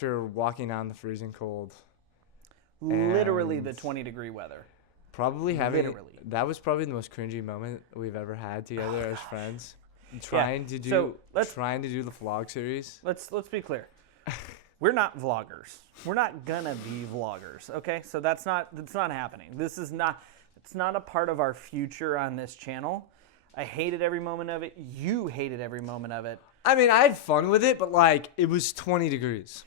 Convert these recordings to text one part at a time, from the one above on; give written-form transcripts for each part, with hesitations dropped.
after walking out in the freezing cold. Literally And the 20-degree weather. Probably having Literally. that was probably the most cringy moment we've ever had together as friends. Trying to do the vlog series. Let's be clear. We're not vloggers. We're not gonna be vloggers. Okay, so that's not happening. It's not a part of our future on this channel. I hated every moment of it. You hated every moment of it. I mean, I had fun with it, but like it was 20 degrees.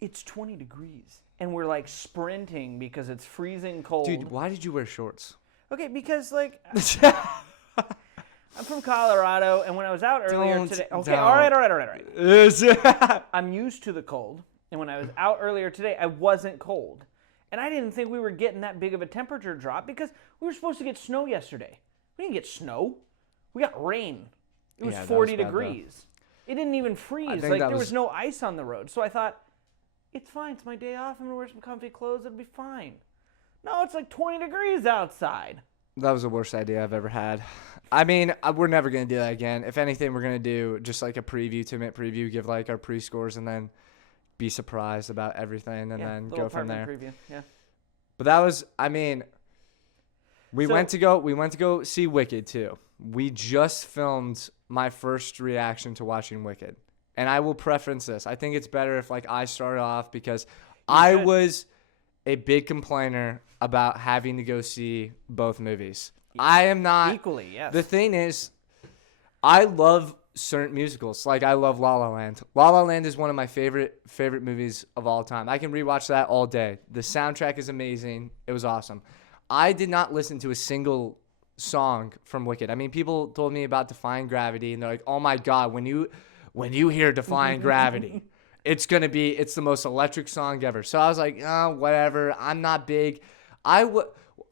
It's 20 degrees. And we're like sprinting because it's freezing cold. Dude, why did you wear shorts? Okay, because like I'm from Colorado, and when I was out earlier today. Okay, all right. I'm used to the cold, and when I was out earlier today, I wasn't cold, and I didn't think we were getting that big of a temperature drop because we were supposed to get snow yesterday. We didn't get snow. We got rain. It was 40 degrees. It didn't even freeze. Like there was no ice on the road. So I thought, it's fine. It's my day off. I'm gonna wear some comfy clothes. It'll be fine. No, it's like 20 degrees outside. That was the worst idea I've ever had. I mean, we're never going to do that again. If anything, we're going to do just like a preview, 2-minute preview, give like our pre-scores, and then be surprised about everything, and then go from there. Preview. Yeah. But that was, I mean, we went to go see Wicked too. We just filmed my first reaction to watching Wicked. And I will preference this. I think it's better if like I start off because I was a big complainer about having to go see both movies. I am not equally, yes. The thing is, I love certain musicals. Like I love La La Land. La La Land is one of my favorite movies of all time. I can rewatch that all day. The soundtrack is amazing. It was awesome. I did not listen to a single song from Wicked. I mean, people told me about Defying Gravity, and they're like, "Oh my God, when you hear Defying Gravity, it's the most electric song ever." So I was like, "Oh, whatever. I'm not big."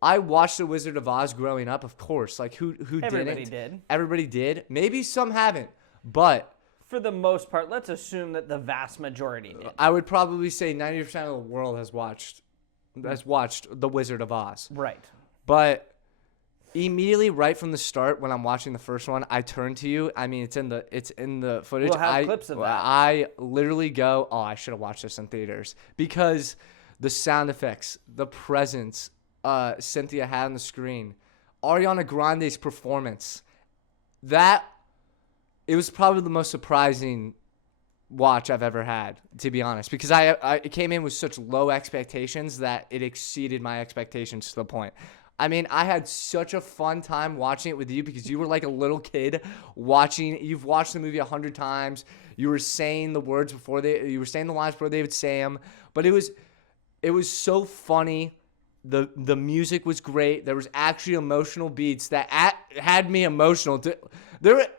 I watched The Wizard of Oz growing up, of course. Like who Everybody didn't? did. Everybody did. Maybe some haven't, but for the most part, let's assume that the vast majority did. I would probably say 90% of the world has watched The Wizard of Oz. Right. But immediately, right from the start, when I'm watching the first one, I turn to you. I mean, it's in the footage. We'll have clips of that. I literally go, "Oh, I should have watched this in theaters," because the sound effects, the presence Cynthia had on the screen, Ariana Grande's performance, it was probably the most surprising watch I've ever had, to be honest, because I came in with such low expectations that it exceeded my expectations to the point. I mean, I had such a fun time watching it with you because you were like a little kid watching. You've watched the movie 100 times. You were saying the words you were saying the lines before they would say them. But it was so funny. The music was great. There was actually emotional beats that had me emotional.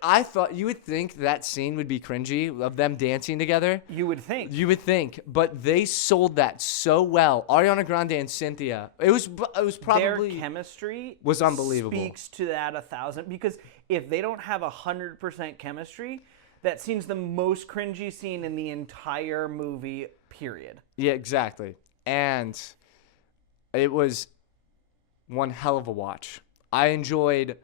I thought you would think that scene would be cringy of them dancing together. You would think, but they sold that so well. Ariana Grande and Cynthia. It was probably their chemistry was unbelievable. Speaks to that 1,000 because if they don't have 100% chemistry, that scene's the most cringy scene in the entire movie. Period. Yeah, exactly. And it was one hell of a watch. I enjoyed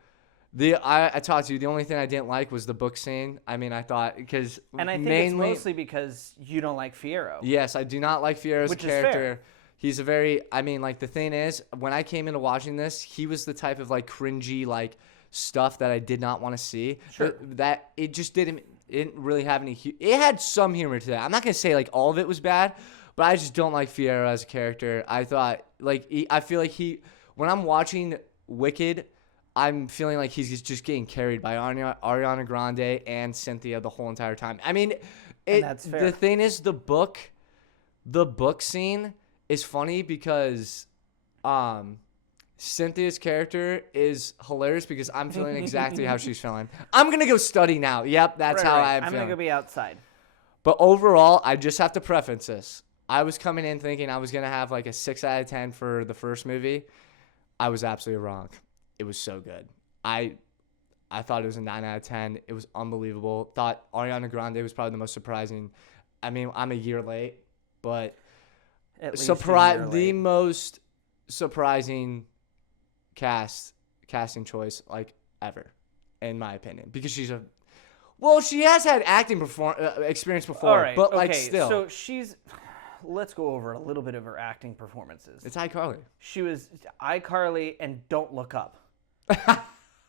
I talked to you. The only thing I didn't like was the book scene. I mean, I thought because and I think it's mostly because you don't like Fiyero. Yes, I do not like Fiero's character. Fair. He's a very. I mean, like the thing is, when I came into watching this, he was the type of like cringy like stuff that I did not want to see. Sure. That it just didn't. It didn't really have any. It had some humor to that. I'm not gonna say like all of it was bad, but I just don't like Fiyero as a character. I thought I feel like when I'm watching Wicked, I'm feeling like he's just getting carried by Ariana Grande and Cynthia the whole entire time. I mean, that's fair. The thing is, the book scene is funny because Cynthia's character is hilarious because I'm feeling exactly how she's feeling. I'm going to go study now. Yep, that's how I'm feeling. I'm going to go be outside. But overall, I just have to preface this. I was coming in thinking I was going to have like a 6 out of 10 for the first movie. I was absolutely wrong. It was so good. I thought it was a 9 out of 10. It was unbelievable. Thought Ariana Grande was probably the most surprising. I mean, I'm a year late, but the most surprising casting choice like ever, in my opinion, because Well, she has had acting experience before, All right, but okay, still. so she's. Let's go over a little bit of her acting performances. It's iCarly. She was iCarly and Don't Look Up,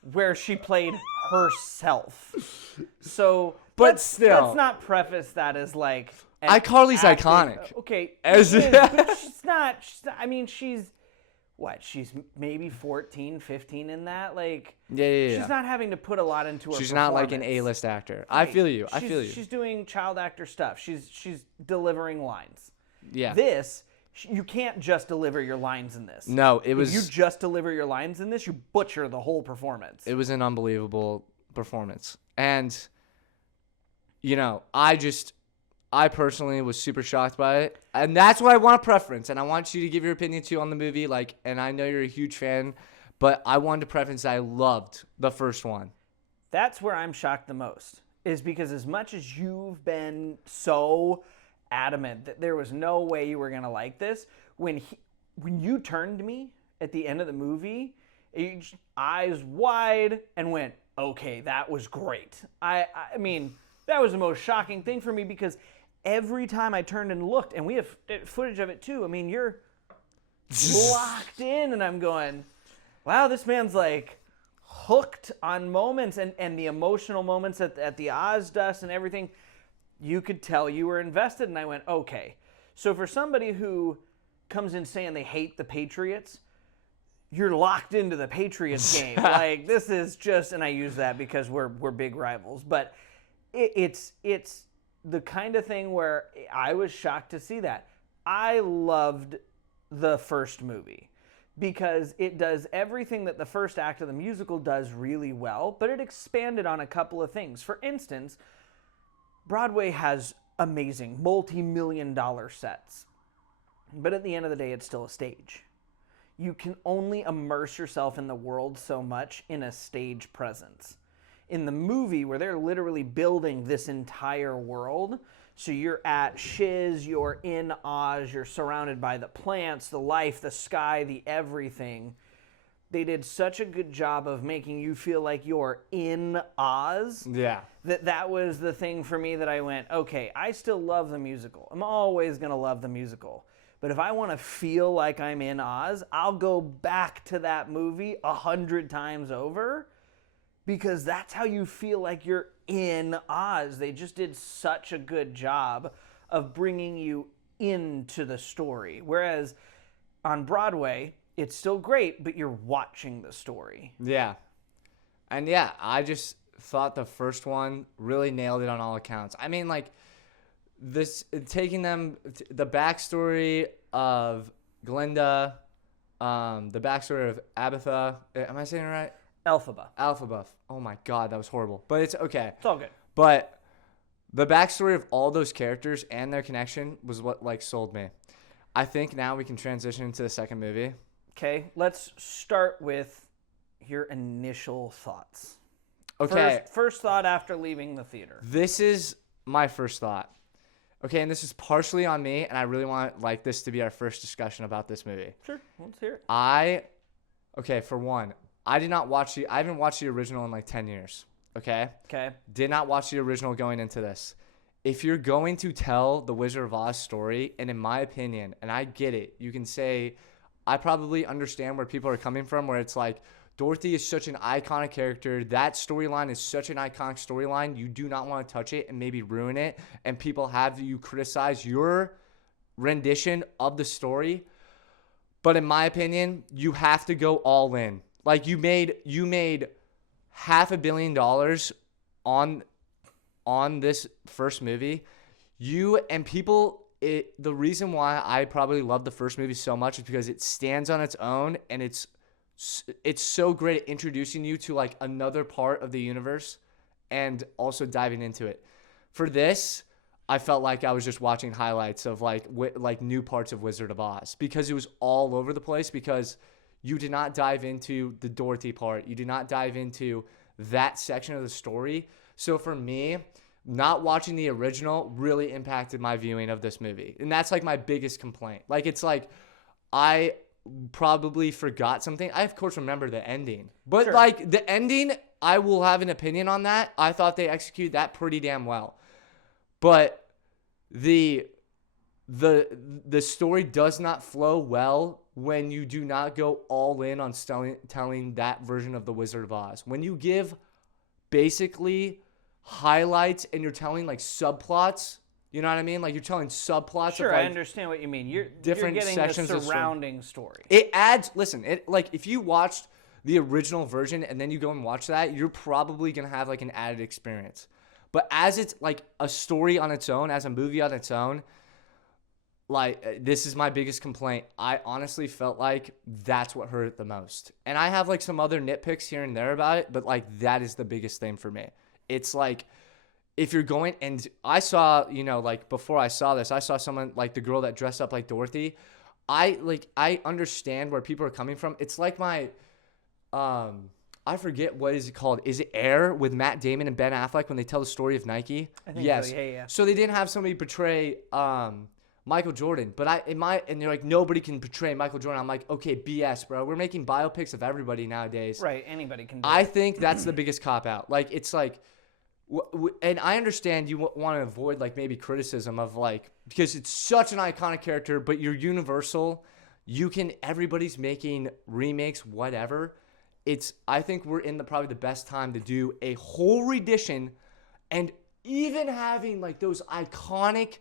where she played herself. So, But still. let's not preface that as like iCarly's acting. iconic. Okay, As- but she's not. I mean, she's what? She's maybe 14, 15 in that. Like, Yeah. she's not having to put a lot into her. She's not like an performance. A-list actor. I feel you. I feel you. She's doing child actor stuff. She's delivering lines. Yeah. This, you can't just deliver your lines in this. No, it was. If you just deliver your lines in this, you butcher the whole performance. It was an unbelievable performance, and I personally was super shocked by it, and that's why I want a preference, and I want you to give your opinion too on the movie. Like, and I know you're a huge fan, but I wanted a preference. I loved the first one. That's where I'm shocked the most, is because as much as you've been so adamant that there was no way you were gonna like this, when you turned to me at the end of the movie, eyes wide, and went, "Okay, that was great." I mean, that was the most shocking thing for me, because every time I turned and looked, and we have footage of it too. I mean, you're locked in, and I'm going, "Wow, this man's like hooked on moments and the emotional moments at the Oz Dust and everything." You could tell you were invested, and I went, okay. So for somebody who comes in saying they hate the Patriots, you're locked into the Patriots game. Like, this is just, and I use that because we're big rivals, but it's the kind of thing where I was shocked to see that. I loved the first movie because it does everything that the first act of the musical does really well, but it expanded on a couple of things. For instance, Broadway has amazing multi-million-dollar sets, but at the end of the day, it's still a stage. You can only immerse yourself in the world so much in a stage presence. In the movie, where they're literally building this entire world, so you're at Shiz, you're in Oz, you're surrounded by the plants, the life, the sky, the everything. They did such a good job of making you feel like you're in Oz. Yeah. That was the thing for me that I went, okay, I still love the musical. I'm always going to love the musical. But if I want to feel like I'm in Oz, I'll go back to that movie 100 times over, because that's how you feel like you're in Oz. They just did such a good job of bringing you into the story. Whereas on Broadway, it's still great, but you're watching the story. Yeah. And yeah, I just thought the first one really nailed it on all accounts. I mean, like, this, taking them, the backstory of Glinda, the backstory of Abatha. Am I saying it right? Alphaba. Oh my God, that was horrible. But it's okay. It's all good. But the backstory of all those characters and their connection was what, like, sold me. I think now we can transition into the second movie. Okay, let's start with your initial thoughts. Okay. First thought after leaving the theater. This is my first thought. Okay, and this is partially on me, and I really want this to be our first discussion about this movie. Sure, let's hear it. Okay, for one, I haven't watched the original in like 10 years. Okay? Okay. Did not watch the original going into this. If you're going to tell the Wizard of Oz story, and in my opinion, and I get it, you can say, I probably understand where people are coming from, where it's like, Dorothy is such an iconic character. That storyline is such an iconic storyline. You do not want to touch it and maybe ruin it. And people have you criticize your rendition of the story. But in my opinion, you have to go all in. Like, you made $500 million on this first movie. The reason why I probably love the first movie so much is because it stands on its own, and it's so great at introducing you to like another part of the universe and also diving into it. For this, I felt like I was just watching highlights of like new parts of Wizard of Oz, because it was all over the place, because you did not dive into the Dorothy part. You did not dive into that section of the story. So for me, not watching the original really impacted my viewing of this movie. And that's like my biggest complaint. Like, it's like I probably forgot something. I, of course, remember the ending. But, Sure. like, the ending I will have an opinion on that. I thought they executed that pretty damn well. But the story does not flow well when you do not go all in on telling that version of the Wizard of Oz. When you give basically highlights and you're telling like subplots, you know what I mean? Like you're telling subplots. Sure, of, like, I understand what you mean. You're getting sections the surrounding story. It adds. Listen, like if you watched the original version and then you go and watch that, you're probably gonna have like an added experience. But as it's like a story on its own, as a movie on its own, like this is my biggest complaint. I honestly felt like that's what hurt it the most. And I have like some other nitpicks here and there about it, but like that is the biggest thing for me. It's like if you're going, and I saw, like before I saw this, I saw someone like the girl that dressed up like Dorothy. I understand where people are coming from. It's like my I forget what is it called. Is it Air with Matt Damon and Ben Affleck when they tell the story of Nike? I think yes. So, yeah. So they didn't have somebody portray Michael Jordan, but and they're like, nobody can portray Michael Jordan. I'm like, okay, BS, bro. We're making biopics of everybody nowadays. Right, anybody can do I it. think that's the biggest cop out. Like it's like, and I understand you want to avoid like maybe criticism of like, because it's such an iconic character, but you're Universal. Everybody's making remakes, whatever. I think we're in probably the best time to do a whole rendition, and even having like those iconic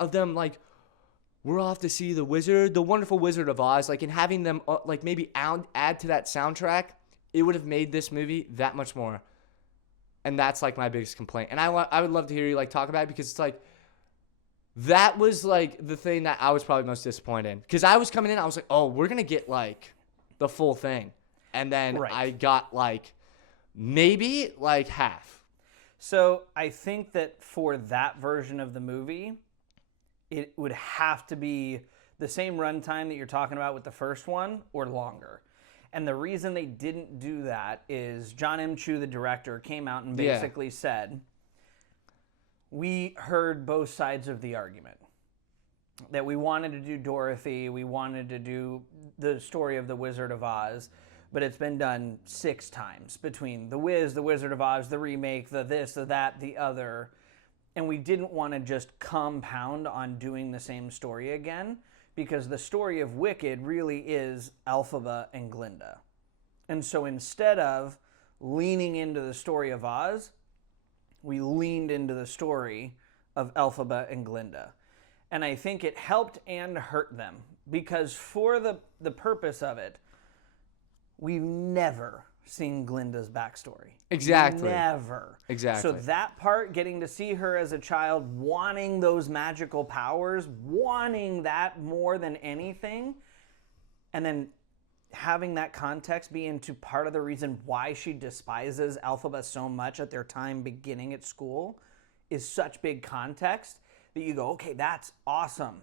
of them, like we're off to see the wonderful Wizard of Oz, like, and having them like maybe add to that soundtrack, it would have made this movie that much more. And that's like my biggest complaint. And I would love to hear you like talk about it, because it's like that was like the thing that I was probably most disappointed in, because I was coming in, I was like, oh, we're gonna get like the full thing. And then I got like maybe like half. So I think that for that version of the movie, it would have to be the same runtime that you're talking about with the first one or longer. And the reason they didn't do that is John M. Chu, the director, came out and basically said, we heard both sides of the argument. That we wanted to do Dorothy, we wanted to do the story of the Wizard of Oz, but it's been done 6 times between The Wiz, The Wizard of Oz, the remake, the this, the that, the other. And we didn't want to just compound on doing the same story again, because the story of Wicked really is Elphaba and Glinda. And so instead of leaning into the story of Oz, we leaned into the story of Elphaba and Glinda. And I think it helped and hurt them, because for the purpose of it, we've never seen Glinda's backstory. Exactly. Never. Exactly. So that part, getting to see her as a child, wanting those magical powers, wanting that more than anything, and then having that context be into part of the reason why she despises Elphaba so much at their time beginning at school, is such big context that you go, okay, that's awesome.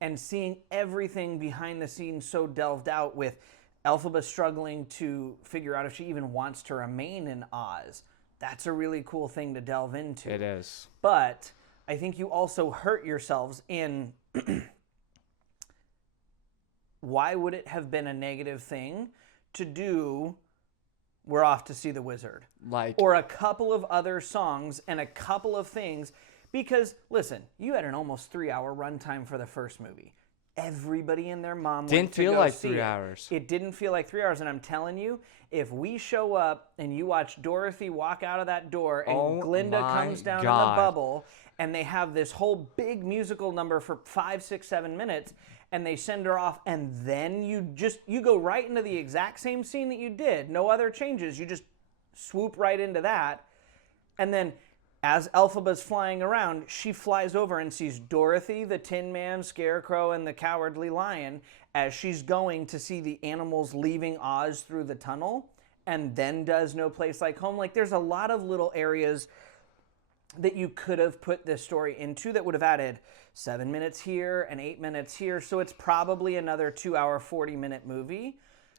And seeing everything behind the scenes so delved out with Elphaba struggling to figure out if she even wants to remain in Oz. That's a really cool thing to delve into. It is. But I think you also hurt yourselves in why would it have been a negative thing to do We're Off to See the Wizard? Or a couple of other songs and a couple of things. Because, listen, you had an almost 3-hour runtime for the first movie. Everybody and their mom didn't feel like 3 hours. It didn't feel like 3 hours, and I'm telling you, if we show up and you watch Dorothy walk out of that door and Glinda comes down in the bubble, and they have this whole big musical number for 5, 6, 7 minutes, and they send her off, and then you go right into the exact same scene that you did, no other changes, you just swoop right into that, and then as Elphaba's flying around, she flies over and sees Dorothy, the Tin Man, Scarecrow, and the Cowardly Lion as she's going to see the animals leaving Oz through the tunnel, and then does No Place Like Home. Like, there's a lot of little areas that you could have put this story into that would have added 7 minutes here and 8 minutes here. So it's probably another 2-hour, 40-minute movie.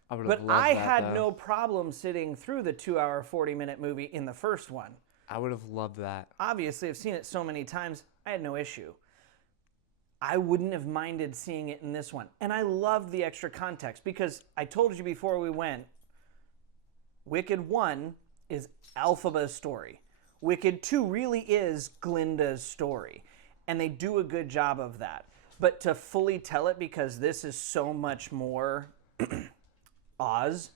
But I had no problem sitting through the 2-hour, 40-minute movie in the first one. I would have loved that. Obviously, I've seen it so many times, I had no issue. I wouldn't have minded seeing it in this one. And I loved the extra context because I told you before we went, Wicked 1 is Elphaba's story. Wicked 2 really is Glinda's story. And they do a good job of that. But to fully tell it, because this is so much more Oz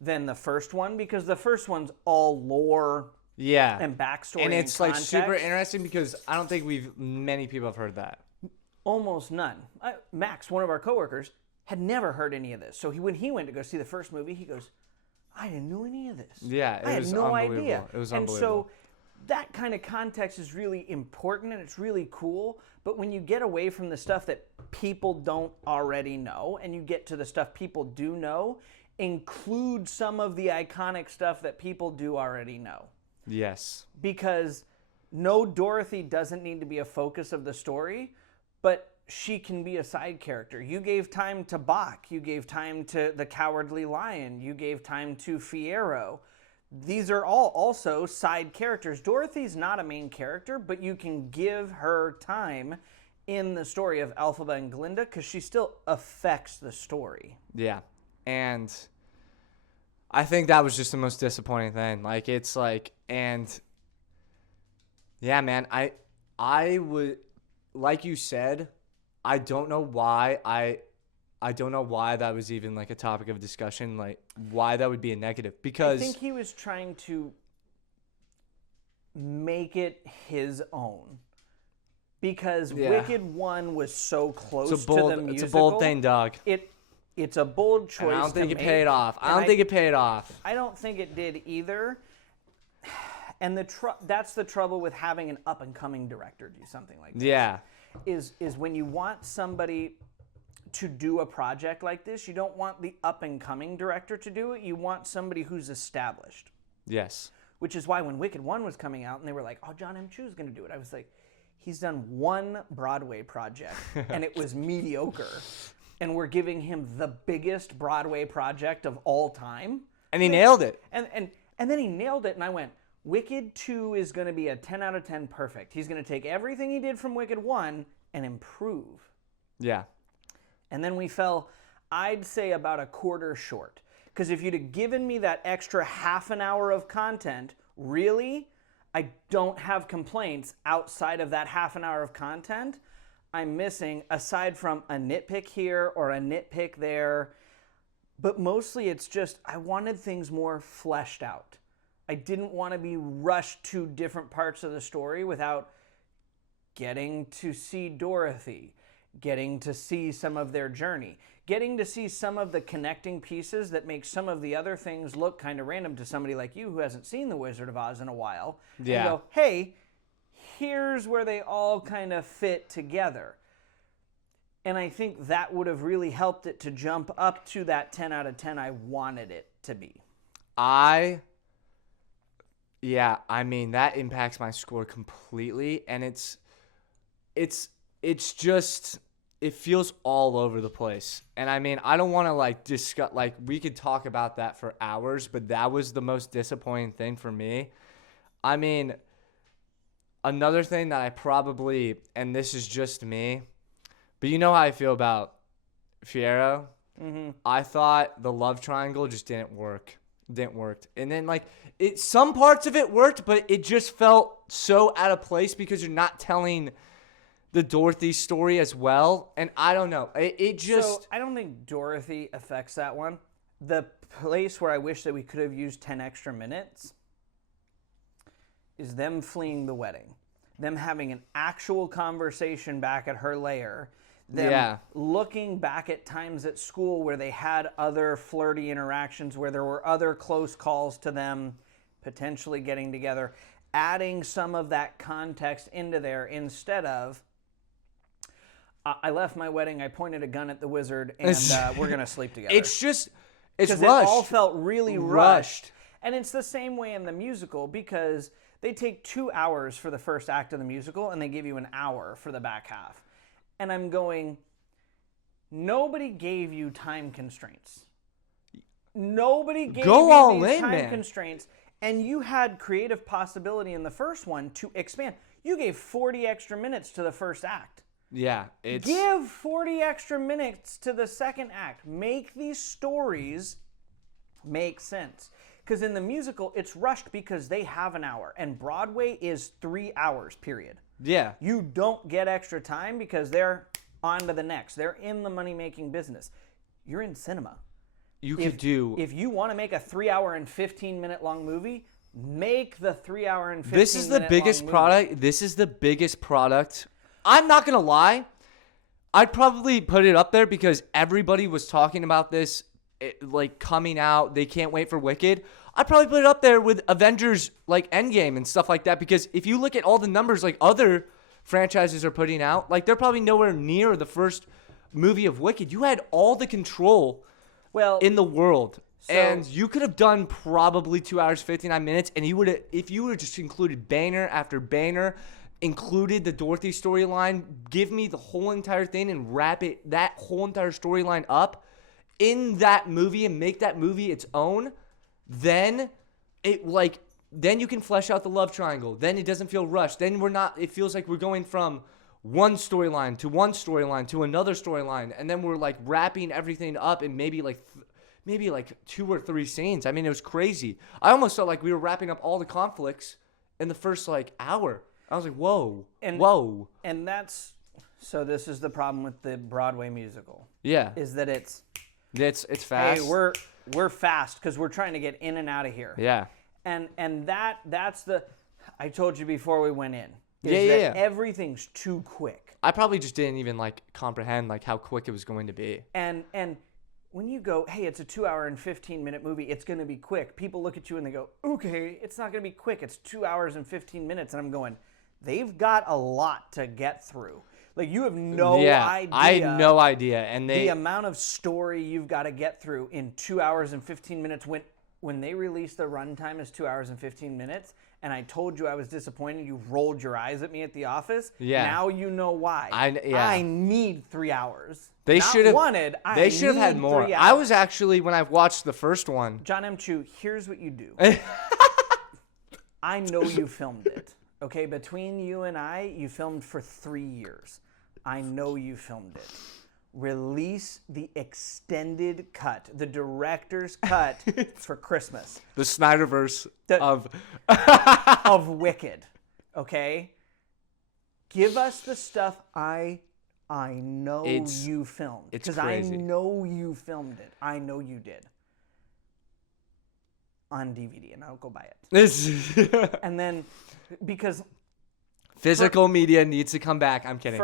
than the first one, because the first one's all lore and backstory and it's and like context. super interesting because I don't think many people have heard that. Almost none. Max, one of our coworkers, had never heard any of this. So when he went to go see the first movie, he goes, I didn't know any of this. Yeah, I had no idea. It was and unbelievable. so that kind of context is really important and it's really cool. But when you get away from the stuff that people don't already know and you get to the stuff people do know, include some of the iconic stuff that people do already know. Yes. Because no, Dorothy doesn't need to be a focus of the story, but she can be a side character. You gave time to Bach. You gave time to the Cowardly Lion. You gave time to Fiyero. These are all also side characters. Dorothy's not a main character, but you can give her time in the story of Elphaba and Glinda because she still affects the story. Yeah. And I think that was just the most disappointing thing. Like, it's like, and yeah, man, I would, like you said, I don't know why I don't know why that was even like a topic of discussion, like why that would be a negative. Because I think he was trying to make it his own. Because Wicked 1 was so close to the musical. It's a bold thing, dog. It's a bold choice. And I don't think it make. paid off. I don't think it paid off. I don't think it did either. And that's the trouble with having an up-and-coming director do something like this. Yeah. Is when you want somebody to do a project like this, you don't want the up-and-coming director to do it. You want somebody who's established. Yes. Which is why when Wicked 1 was coming out and they were like, oh, John M. Chu's going to do it. I was like, he's done one Broadway project and it was mediocre. And we're giving him the biggest Broadway project of all time. And he nailed it. And then he nailed it and I went, Wicked 2 is going to be a 10 out of 10 perfect. He's going to take everything he did from Wicked 1 and improve. Yeah. And then we fell, I'd say, about a quarter short. Because if you'd have given me that extra half an hour of content, really, I don't have complaints outside of that half an hour of content I'm missing, aside from a nitpick here or a nitpick there. But mostly it's just, I wanted things more fleshed out. I didn't want to be rushed to different parts of the story without getting to see Dorothy, getting to see some of their journey, getting to see some of the connecting pieces that make some of the other things look kind of random to somebody like you who hasn't seen The Wizard of Oz in a while. Yeah. And go, hey, here's where they all kind of fit together. And I think that would have really helped it to jump up to that 10 out of 10 I wanted it to be. Yeah, I mean, that impacts my score completely, and it's just, it feels all over the place. And I mean, I don't want to like discuss, like we could talk about that for hours, but that was the most disappointing thing for me. I mean, another thing that I probably, and this is just me, but you know how I feel about Fiyero? Mm-hmm. I thought the love triangle just didn't work. And then like some parts of it worked, but it just felt so out of place because you're not telling the Dorothy story as well. And I don't know. It just... So I don't think Dorothy affects that one. The place where I wish that we could have used 10 extra minutes is them fleeing the wedding. Them having an actual conversation back at her lair. Them looking back at times at school where they had other flirty interactions, where there were other close calls to them potentially getting together, adding some of that context into there instead of, I left my wedding, I pointed a gun at the wizard, and we're going to sleep together. It's just, it's rushed. Because it all felt really rushed. And it's the same way in the musical because they take 2 hours for the first act of the musical and they give you an hour for the back half. And I'm going, nobody gave you time constraints. Nobody gave you these time constraints. And you had creative possibility in the first one to expand. You gave 40 extra minutes to the first act. Yeah. Give 40 extra minutes to the second act. Make these stories make sense. Because in the musical, it's rushed because they have an hour, and Broadway is 3 hours, period. Yeah. You don't get extra time because they're on to the next. They're in the money-making business. You're in cinema. Could do. If you want to make a 3 hour and 15-minute long movie, make the 3 hour and 15 minute This is the biggest long product. movie. This is the biggest product. I'm not going to lie. I'd probably put it up there because everybody was talking about this like coming out. They can't wait for Wicked. I'd probably put it up there with Avengers like Endgame and stuff like that because if you look at all the numbers like other franchises are putting out, like they're probably nowhere near the first movie of Wicked. You had all the control in the world. And you could have done probably 2 hours, 59 minutes, and you would have, if you would have just included banner after banner, included the Dorothy storyline, give me the whole entire thing and wrap that whole entire storyline up in that movie and make that movie its own, then then you can flesh out the love triangle. Then it doesn't feel rushed. Then it feels like we're going from one storyline to another storyline, and then we're like wrapping everything up in maybe like 2 or 3 scenes. I mean, it was crazy. I almost felt like we were wrapping up all the conflicts in the first like hour. I was like, whoa. And so this is the problem with the Broadway musical. Yeah. Is that it's fast. Hey, we're fast because we're trying to get in and out of here. Yeah. And that's the, I told you before we went in. Everything's too quick. I probably just didn't even like comprehend like how quick it was going to be. And when you go, hey, it's a 2 hour and 15-minute movie, it's going to be quick. People look at you and they go, okay, it's not going to be quick. It's 2 hours and 15 minutes. And I'm going, they've got a lot to get through. Like, you have no idea. I had no idea. And the amount of story you've got to get through in 2 hours and 15 minutes. When they released the runtime as 2 hours and 15 minutes, and I told you I was disappointed, you rolled your eyes at me at the office. Yeah. Now you know why. I need 3 hours. They should have had more. 3 hours. I was actually, when I watched the first one. John M. Chu, here's what you do. I know you filmed it. Okay, between you and I, you filmed for 3 years. I know you filmed it. Release the extended cut, the director's cut for Christmas. The Snyderverse of Wicked. Okay? Give us the stuff I know you filmed. Because I know you filmed it. I know you did. On DVD, and I'll go buy it. And then, because physical media needs to come back. I'm kidding.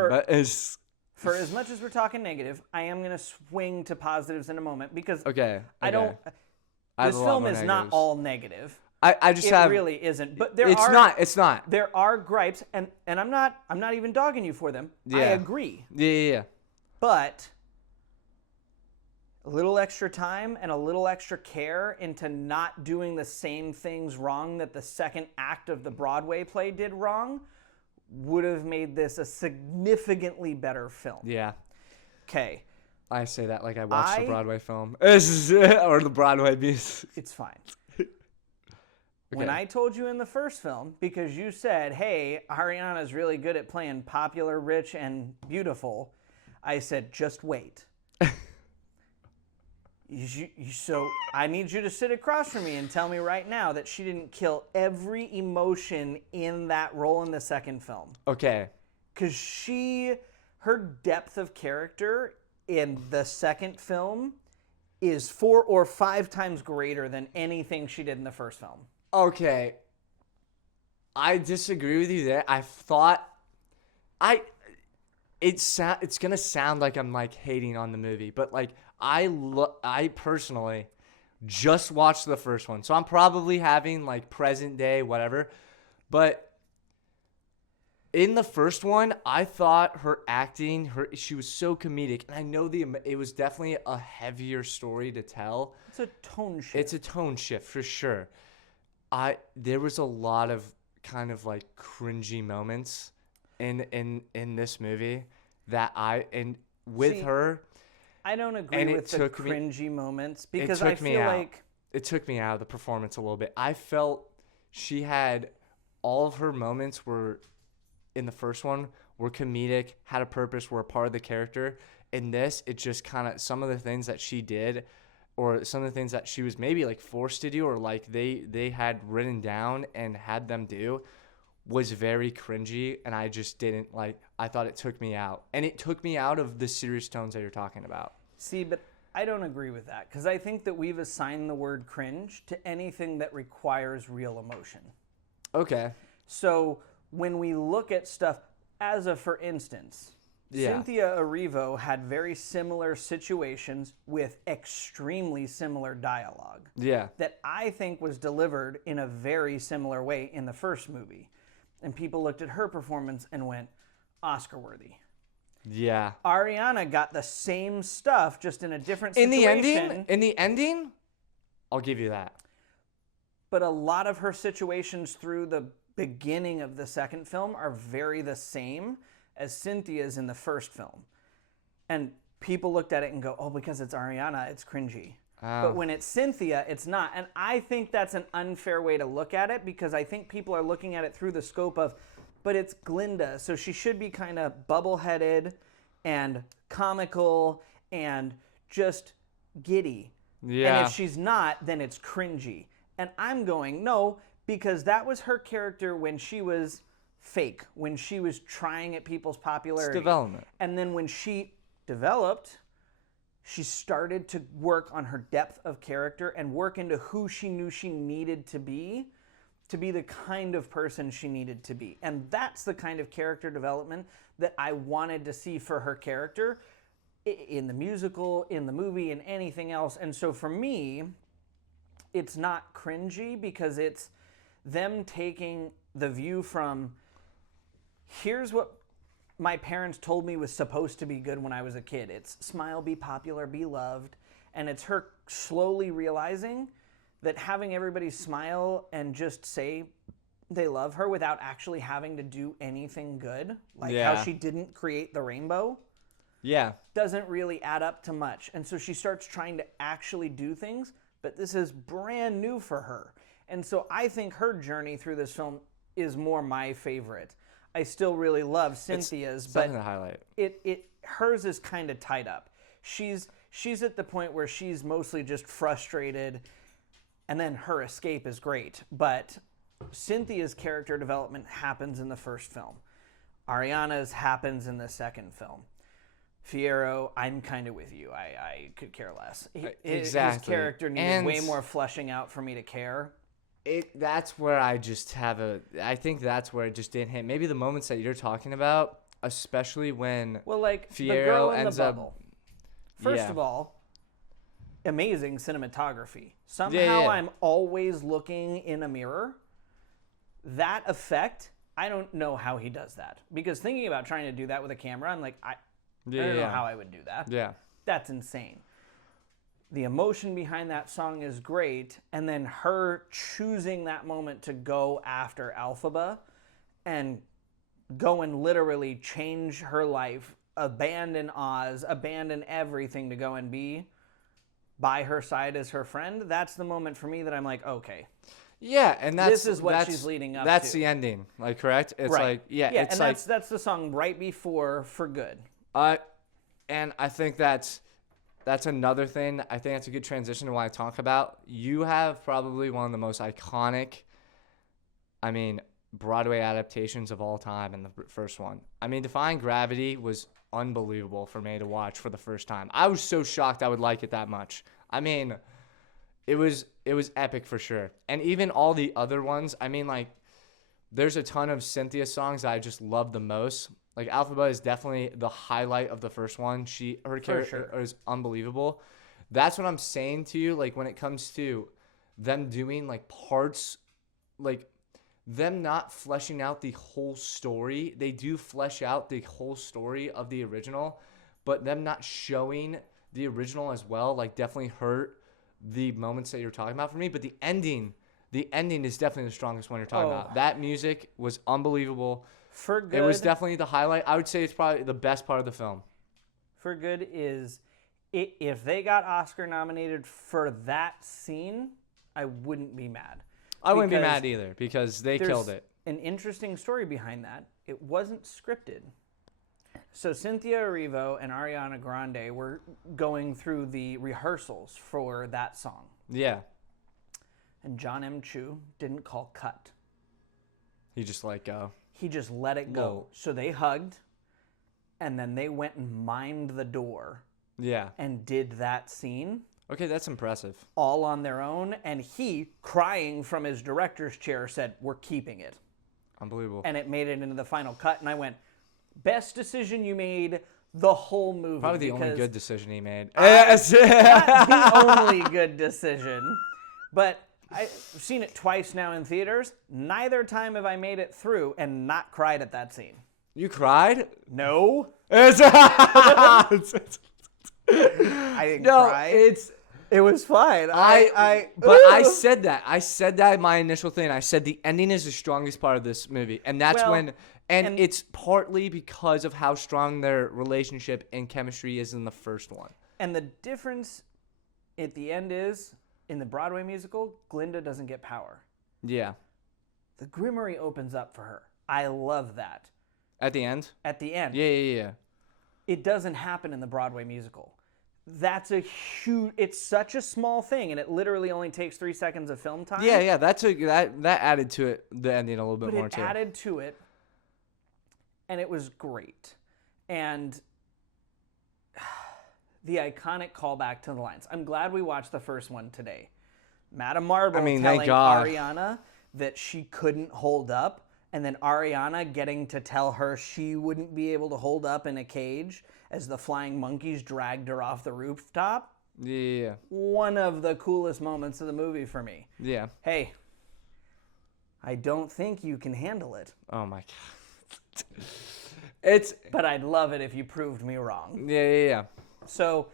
For as much as we're talking negative, I am going to swing to positives in a moment because this film is not all negative. It really isn't. But it's not. There are gripes, and I'm not even dogging you for them. Yeah. I agree. Yeah. But a little extra time and a little extra care into not doing the same things wrong that the second act of the Broadway play did wrong would have made this a significantly better film. Yeah. Okay. I say that like I watched the Broadway film. Or the Broadway piece. It's fine. Okay. When I told you in the first film, because you said, hey, Ariana's really good at playing popular, rich, and beautiful, I said, just wait. So I need you to sit across from me and tell me right now that she didn't kill every emotion in that role in the second film. Okay. Because her depth of character in the second film is 4 or 5 times greater than anything she did in the first film. Okay. I disagree with you there. I thought it's going to sound like I'm like hating on the movie, but like I personally just watched the first one. So I'm probably having like present day, whatever. But in the first one, I thought her acting, she was so comedic. And I know it was definitely a heavier story to tell. It's a tone shift. It's a tone shift for sure. There was a lot of kind of like cringy moments in this movie that her. I don't agree with the cringy moments because I feel like it took me out of the performance a little bit. I felt she had all of her moments were in the first one were comedic, had a purpose, were a part of the character. In this, it just kind of some of the things that she did, or some of the things that she was maybe like forced to do, or like they had written down and had them do, was very cringy, and I just didn't like. I thought it took me out, and it took me out of the serious tones that you're talking about. See, but I don't agree with that, because I think that we've assigned the word cringe to anything that requires real emotion. Okay. So when we look at stuff, as a for instance, Cynthia Erivo had very similar situations with extremely similar dialogue. Yeah. That I think was delivered in a very similar way in the first movie. And people looked at her performance and went, Oscar worthy. Yeah. Ariana got the same stuff, just in a different situation. In the ending, I'll give you that. But a lot of her situations through the beginning of the second film are very the same as Cynthia's in the first film. And people looked at it and go, oh, because it's Ariana, it's cringy. Oh. But when it's Cynthia, it's not. And I think that's an unfair way to look at it, because I think people are looking at it through the scope of, but it's Glinda, so she should be kind of bubble-headed and comical and just giddy. Yeah. And if she's not, then it's cringy. And I'm going, no, because that was her character when she was fake, when she was trying at people's popularity. It's development. And then when she developed, she started to work on her depth of character and work into who she knew she needed to be the kind of person she needed to be. And that's the kind of character development that I wanted to see for her character in the musical, in the movie, and anything else. And so for me, it's not cringy, because it's them taking the view from, here's what my parents told me was supposed to be good when I was a kid. It's smile, be popular, be loved. And it's her slowly realizing that having everybody smile and just say they love her without actually having to do anything good, like how she didn't create the rainbow, doesn't really add up to much. And so she starts trying to actually do things, but this is brand new for her. And so I think her journey through this film is more my favorite. I still really love Cynthia's, it's but something to highlight. Hers is kind of tied up. She's at the point where she's mostly just frustrated, and then her escape is great. But Cynthia's character development happens in the first film. Ariana's happens in the second film. Fiyero, I'm kind of with you. I could care less. His character needed way more fleshing out for me to care. That's where I just I think that's where it just didn't hit. Maybe the moments that you're talking about, especially when like Fiyero the girl in ends the up. bubble. First of all, amazing cinematography. Somehow I'm always looking in a mirror. That effect, I don't know how he does that. Because thinking about trying to do that with a camera, I'm like, I don't know how I would do that. Yeah. That's insane. The emotion behind that song is great. And then her choosing that moment to go after Alphaba and go and literally change her life, abandon Oz, abandon everything to go and be by her side as her friend. That's the moment for me that I'm like, okay. Yeah, and this is what she's leading up to. That's the ending, like, correct? It's like, it's and like, that's the song right before For Good. And I think that's another thing. I think that's a good transition to what I talk about. You have probably one of the most iconic, Broadway adaptations of all time in the first one. Defying Gravity was unbelievable for me to watch for the first time. I was so shocked I would like it that much. It was epic for sure. And even all the other ones, there's a ton of Cynthia songs that I just love the most. Like, Alphaba is definitely the highlight of the first one. Her character is unbelievable. That's what I'm saying to you. Like, when it comes to them doing like parts, like them not fleshing out the whole story. They do flesh out the whole story of the original, but them not showing the original as well, like, definitely hurt the moments that you're talking about for me. But the ending is definitely the strongest one you're talking about. That music was unbelievable. For Good, it was definitely the highlight. I would say it's probably the best part of the film. For Good is, if they got Oscar nominated for that scene, I wouldn't be mad. I wouldn't be mad either, because they killed it. An interesting story behind that. It wasn't scripted. So Cynthia Erivo and Ariana Grande were going through the rehearsals for that song. Yeah. And John M. Chu didn't call cut. He just let go. He just let it go. Whoa. So they hugged, and then they went and mimed the door. Yeah. And did that scene. Okay, that's impressive. All on their own. And he, crying from his director's chair, said, "We're keeping it." Unbelievable. And it made it into the final cut. And I went, best decision you made the whole movie. Probably the only good decision he made. Not the only good decision. But I've seen it twice now in theaters. Neither time have I made it through and not cried at that scene. You cried? No. I didn't cry. It was fine. But I said that. I said that in my initial thing. I said the ending is the strongest part of this movie. And that's and it's partly because of how strong their relationship and chemistry is in the first one. And the difference at the end is, in the Broadway musical, Glinda doesn't get power. Yeah. The Grimoire opens up for her. I love that. At the end? At the end. Yeah. It doesn't happen in the Broadway musical. That's a huge. It's such a small thing, and it literally only takes 3 seconds of film time. Yeah. That added to it, the ending a little bit more too. But it added to it, and it was great. And the iconic callback to the lines. I'm glad we watched the first one today. Madame Marble telling Ariana that she couldn't hold up, and then Ariana getting to tell her she wouldn't be able to hold up in a cage as the flying monkeys dragged her off the rooftop. Yeah. One of the coolest moments of the movie for me. Yeah. Hey, I don't think you can handle it. Oh my God. But I'd love it if you proved me wrong. Yeah. So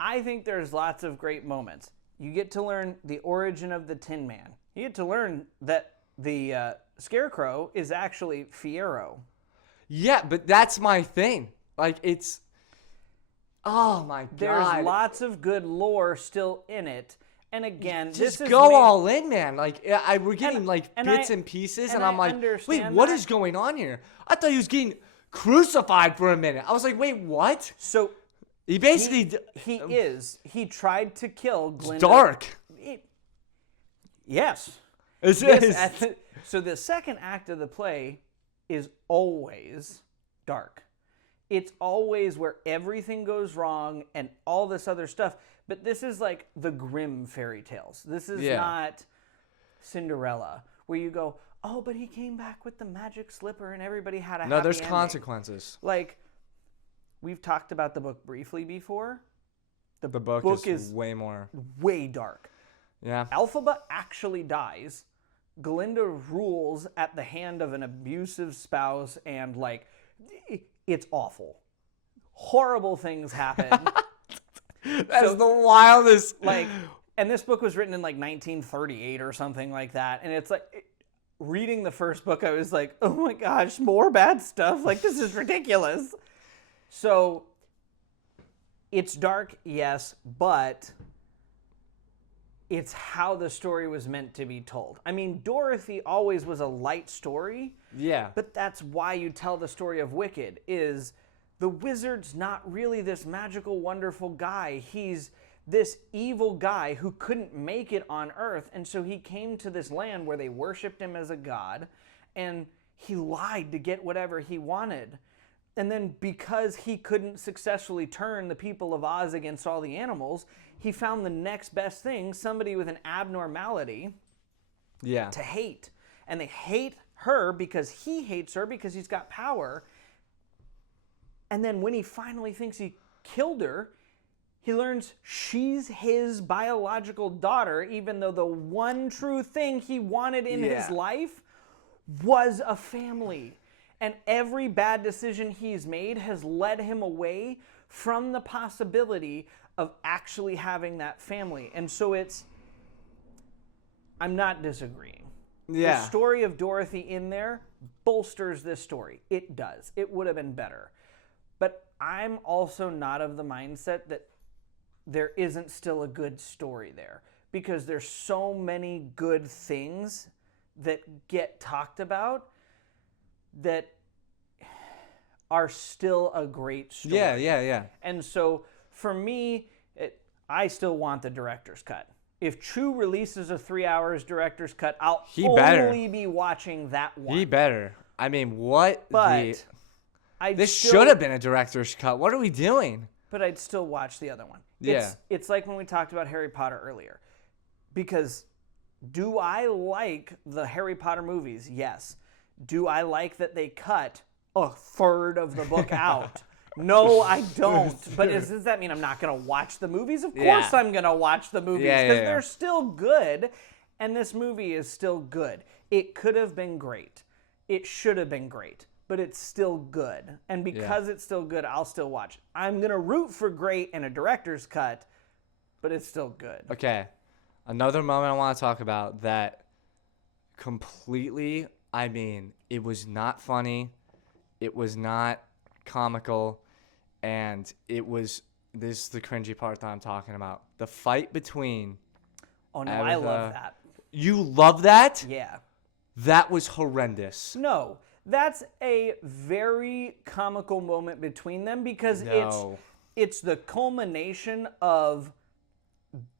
I think there's lots of great moments. You get to learn the origin of the Tin Man. You get to learn that the Scarecrow is actually Fiyero. Yeah, but that's my thing. Like, oh my God. There's lots of good lore still in it. And again, just go all in, man. Like, we're getting bits and pieces, and I'm like, wait, what is going on here? I thought he was getting crucified for a minute. I was like, wait, what? So he basically he tried to kill Glinda. It's dark. Yes. So the second act of the play is always dark. It's always where everything goes wrong and all this other stuff. But this is like the Grimm fairy tales. This is not Cinderella, where you go, oh, but he came back with the magic slipper and everybody had a happy No, there's ending. consequences. Like, we've talked about the book briefly before. The book is way more. Way dark. Yeah. Elphaba actually dies. Glinda rules at the hand of an abusive spouse, and it's awful. Horrible things happen. That's the wildest. And this book was written in 1938 or something like that. And it's reading the first book, I was like, oh my gosh, more bad stuff. This is ridiculous. So it's dark, yes, but it's how the story was meant to be told. I mean, Dorothy always was a light story. Yeah. But that's why you tell the story of Wicked, is the wizard's not really this magical, wonderful guy. He's this evil guy who couldn't make it on Earth, and so he came to this land where they worshipped him as a god, and he lied to get whatever he wanted. And then because he couldn't successfully turn the people of Oz against all the animals, he found the next best thing, somebody with an abnormality to hate. And they hate her because he hates her because he's got power. And then when he finally thinks he killed her, he learns she's his biological daughter, even though the one true thing he wanted in his life was a family. And every bad decision he's made has led him away from the possibility of actually having that family. And so I'm not disagreeing. Yeah. The story of Dorothy in there bolsters this story. It does. It would have been better. But I'm also not of the mindset that there isn't still a good story there, because there's so many good things that get talked about that are still a great story. Yeah. And so for me, I still want the director's cut. If Chew releases a 3 hours director's cut, I'll only be watching that one. He better. I mean, what? But this should have been a director's cut. What are we doing? But I'd still watch the other one. Yeah. It's like when we talked about Harry Potter earlier. Because do I like the Harry Potter movies? Yes. Do I like that they cut a third of the book out? No, I don't. But does that mean I'm not going to watch the movies? Of course I'm going to watch the movies because they're still good, and this movie is still good. It could have been great. It should have been great, but it's still good. And because it's still good, I'll still watch it. I'm going to root for great in a director's cut, but it's still good. Okay. Another moment I want to talk about that completely, I mean, it was not funny. It was not comical. And it was, this is the cringy part that I'm talking about. The fight between. Oh, no, I love that. You love that? Yeah. That was horrendous. No, that's a very comical moment between them because it's the culmination of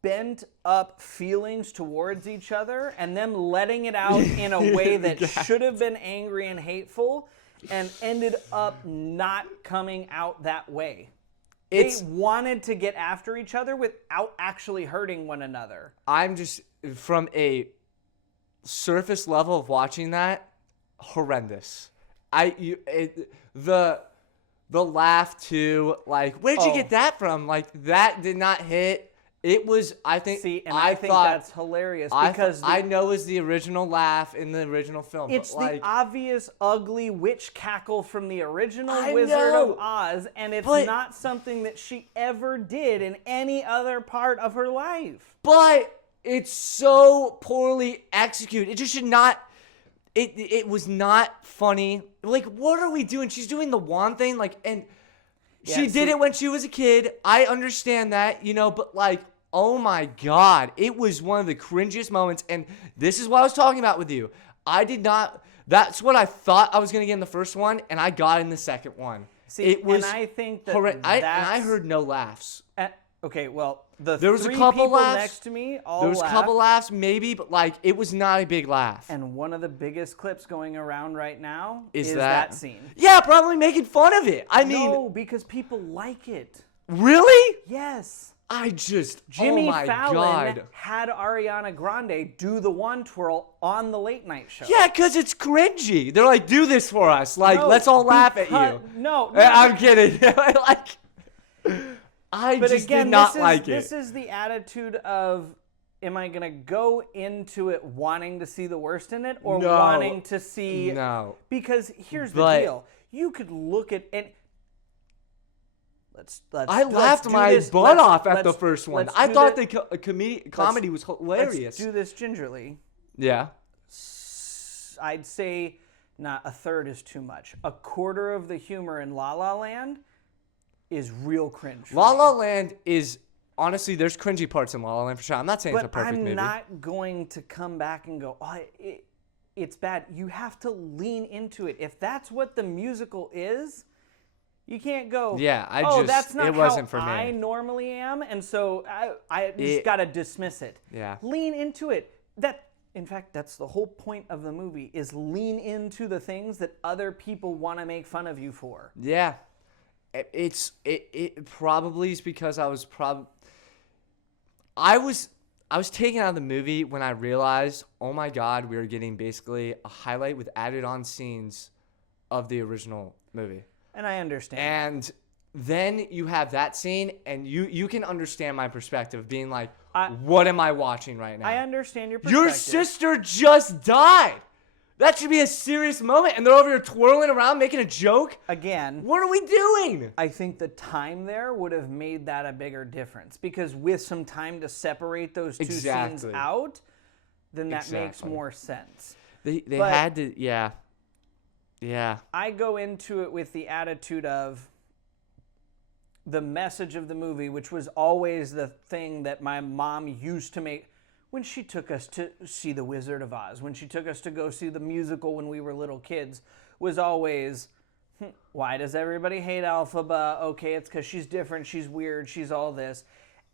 bent up feelings towards each other and them letting it out in a way that should have been angry and hateful and ended up not coming out that way. They wanted to get after each other without actually hurting one another. I'm just, from a surface level of watching that, horrendous. The laugh too, like, where'd you get that from? Like, that did not hit. It was, I think. See, and I think that's hilarious because I know is the original laugh in the original film. It's but the obvious ugly witch cackle from the original Wizard of Oz, and it's not something that she ever did in any other part of her life. But it's so poorly executed. It just should not. It was not funny. Like, what are we doing? She's doing the wand thing, like, and she did it when she was a kid. I understand that, but like. Oh my God. It was one of the cringiest moments. And this is what I was talking about with you. That's what I thought I was going to get in the first one. And I got in the second one. See, it was, and I think that I heard no laughs. Okay, well, there was a couple laughs next to me there was a couple laughs, maybe, but like it was not a big laugh. And one of the biggest clips going around right now is that scene. Yeah, probably making fun of it. No, because people like it. Really? Yes. Jimmy Fallon had Ariana Grande do the wand twirl on the late night show. Yeah, because it's cringy. They're like, do this for us. Like, let's all laugh at you. No. I'm kidding. I did not like it. This is the attitude of, am I going to go into it wanting to see the worst in it or wanting to see... No. Because here's the deal. You could look at... I laughed my butt off at the first one. I thought the comedy was hilarious. Let's do this gingerly. Yeah. I'd say not a third is too much. A quarter of the humor in La La Land is real cringe. La La Land is, honestly, there's cringy parts in La La Land for sure. I'm not saying it's a perfect movie. But I'm not going to come back and go, it's bad. You have to lean into it. If that's what the musical is... You can't go, that's not wasn't how for me. I normally am, and so I just got to dismiss it. Yeah. Lean into it. In fact, that's the whole point of the movie, is lean into the things that other people want to make fun of you for. Yeah. It probably is because I was taken out of the movie when I realized, oh my God, we were getting basically a highlight with added on scenes of the original movie. And I understand. And then you have that scene, and you can understand my perspective of being like, what am I watching right now? I understand your perspective. Your sister just died. That should be a serious moment, and they're over here twirling around, making a joke. Again. What are we doing? I think the time there would have made that a bigger difference, because with some time to separate those two scenes out, then that makes more sense. They had to, yeah. Yeah. I go into it with the attitude of the message of the movie, which was always the thing that my mom used to make when she took us to see The Wizard of Oz, when she took us to go see the musical when we were little kids, was always Why does everybody hate Alphaba? Okay, it's because she's different, she's weird, she's all this.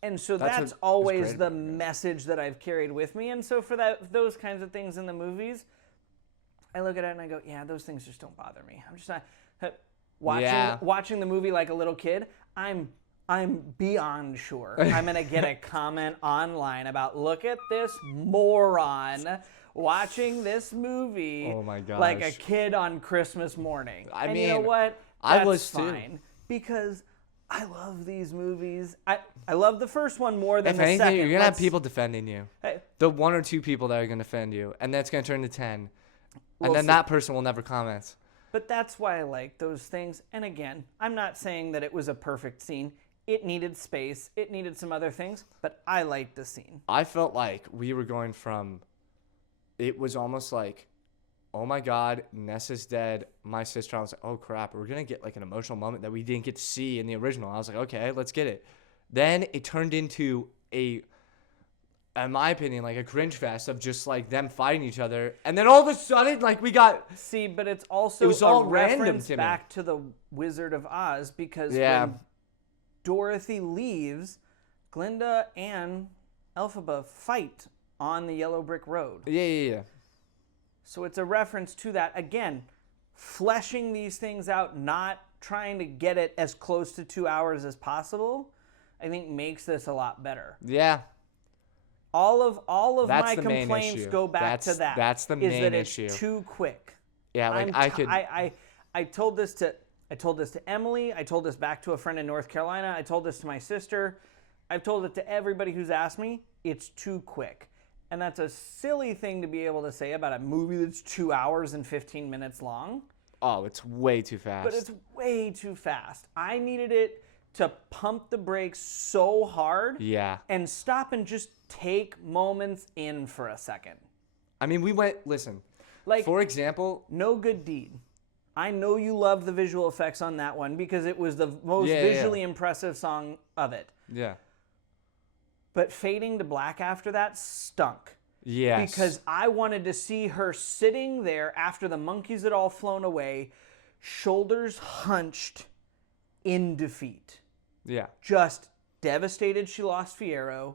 And so that's always the message that I've carried with me. And so for those kinds of things in the movies, I look at it and I go, yeah, those things just don't bother me. I'm just not watching the movie like a little kid. I'm beyond sure I'm gonna get a comment online about, look at this moron watching this movie like a kid on Christmas morning. I mean, you know what? That's I was fine, too. Because I love these movies. I love the first one more than if the anything, second. You're going to have people defending you. The 1 or 2 people that are going to defend you. And that's going to turn to 10. And then that person will never comment. But that's why I like those things. And again, I'm not saying that it was a perfect scene. It needed space. It needed some other things. But I liked the scene. I felt like we were going from... It was almost like... Oh my God, Nessa's dead. My sister, I was like, oh crap, we're going to get like an emotional moment that we didn't get to see in the original. I was like, okay, let's get it. Then it turned into in my opinion, like a cringe fest of just like them fighting each other. And then all of a sudden, like we got... See, but it's also it was all reference random to back to the Wizard of Oz because when Dorothy leaves, Glinda and Elphaba fight on the yellow brick road. Yeah. So it's a reference to that. Again, fleshing these things out, not trying to get it as close to 2 hours as possible, I think makes this a lot better. Yeah. All of my complaints go back to that. That's the main issue. Is that it's too quick. Yeah, like I told this to Emily. I told this back to a friend in North Carolina. I told this to my sister. I've told it to everybody who's asked me. It's too quick. And that's a silly thing to be able to say about a movie that's 2 hours and 15 minutes long. Oh, it's way too fast. But it's way too fast. I needed it to pump the brakes so hard. Yeah. And stop and just take moments in for a second. I mean, listen. Like, for example, No Good Deed. I know you love the visual effects on that one because it was the most visually impressive song of it. Yeah. But fading to black after that stunk. Yes. Because I wanted to see her sitting there after the monkeys had all flown away, shoulders hunched in defeat. Yeah. Just devastated she lost Fiyero,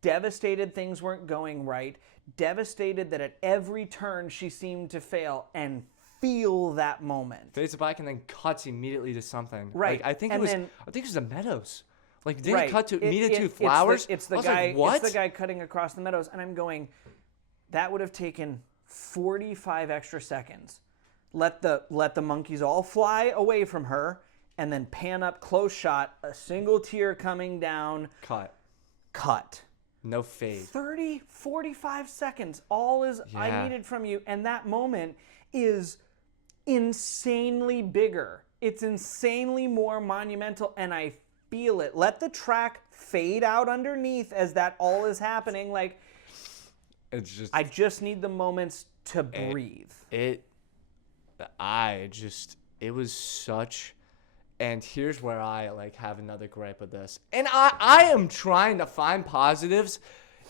devastated things weren't going right, devastated that at every turn she seemed to fail, and feel that moment. Fades to black and then cuts immediately to something. Right. Like, I think it was the meadows. Like, didn't it cut to immediately to it's flowers? It's the guy cutting across the meadows, and I'm going, that would have taken 45 extra seconds. Let the monkeys all fly away from her, and then pan up close shot, a single tear coming down. Cut. No fade. 30, 45 seconds. All is I needed from you. And that moment is insanely bigger. It's insanely more monumental, and I feel it. Let the track fade out underneath as that all is happening. Like, it's just... I just need the moments to breathe. It was such... And here's where I have another gripe with this. And I am trying to find positives.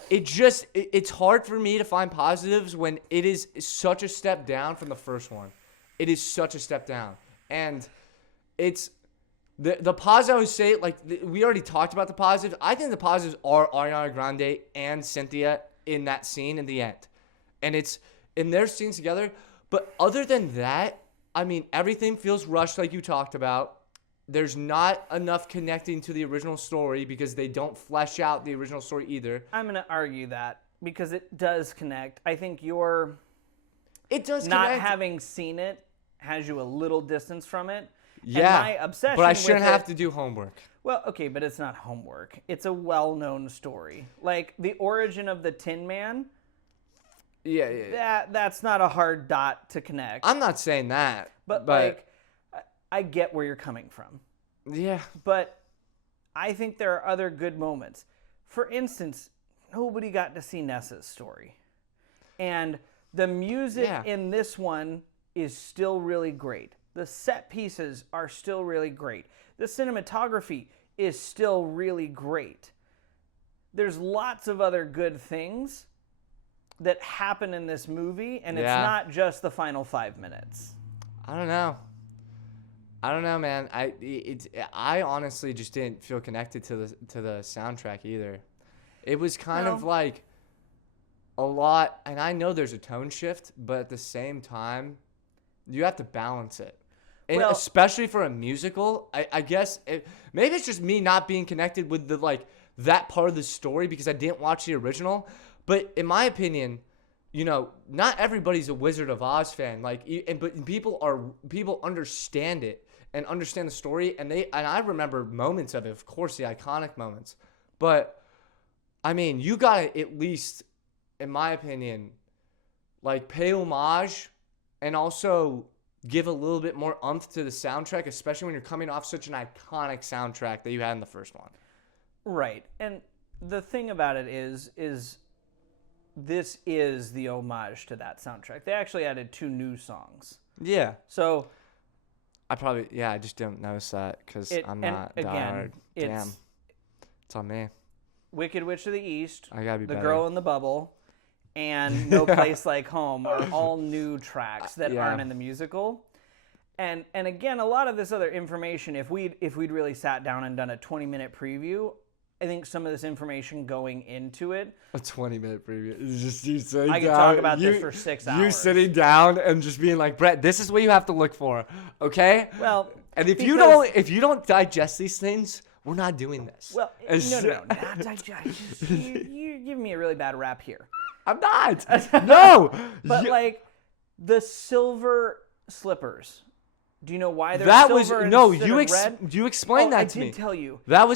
It's hard for me to find positives when it is such a step down from the first one. It is such a step down. And it's the positive I would say, we already talked about the positives. I think the positives are Ariana Grande and Cynthia in that scene in the end. And it's in their scenes together. But other than that, I mean, everything feels rushed like you talked about. There's not enough connecting to the original story because they don't flesh out the original story either. I'm going to argue that because it does connect. I think it does not connect. Having seen it has you a little distance from it. Yeah, and my obsession but I shouldn't with have to do homework. Well, okay, but it's not homework. It's a well-known story. Like the origin of the Tin Man. Yeah. That's not a hard dot to connect. I'm not saying that. But like, I get where you're coming from. Yeah. But I think there are other good moments. For instance, nobody got to see Nessa's story. And the music in this one is still really great. The set pieces are still really great. The cinematography is still really great. There's lots of other good things that happen in this movie, and it's not just the final 5 minutes. I don't know. I don't know, man. I honestly just didn't feel connected to the soundtrack either. It was kind of like a lot, and I know there's a tone shift, but at the same time, you have to balance it. And especially for a musical, I guess maybe it's just me not being connected with that part of the story because I didn't watch the original. But in my opinion, not everybody's a Wizard of Oz fan. But people understand it and understand the story, and I remember moments of it, of course, the iconic moments. But I mean, you gotta at least, in my opinion, pay homage and also give a little bit more oomph to the soundtrack, especially when you're coming off such an iconic soundtrack that you had in the first one. Right. And the thing about it is this is the homage to that soundtrack. They actually added 2 new songs. Yeah. So I just didn't notice that because I'm not diehard. Damn. It's on me. Wicked Witch of the East, I gotta be The better. Girl in the Bubble, and No Place Like Home are all new tracks that aren't in the musical. And again, a lot of this other information, if we'd really sat down and done a 20-minute preview, I think some of this information going into it. A 20-minute preview. It's just you sitting I could down. talk about this for 6 hours. You sitting down and just being like, Brett, this is what you have to look for, okay? Well, and if you don't digest these things, we're not doing this. Well, no, not digest. You're giving me a really bad rap here. I'm not. No. But the silver slippers. Do you know why they're silver instead of red? You explained that to me. I did tell you. That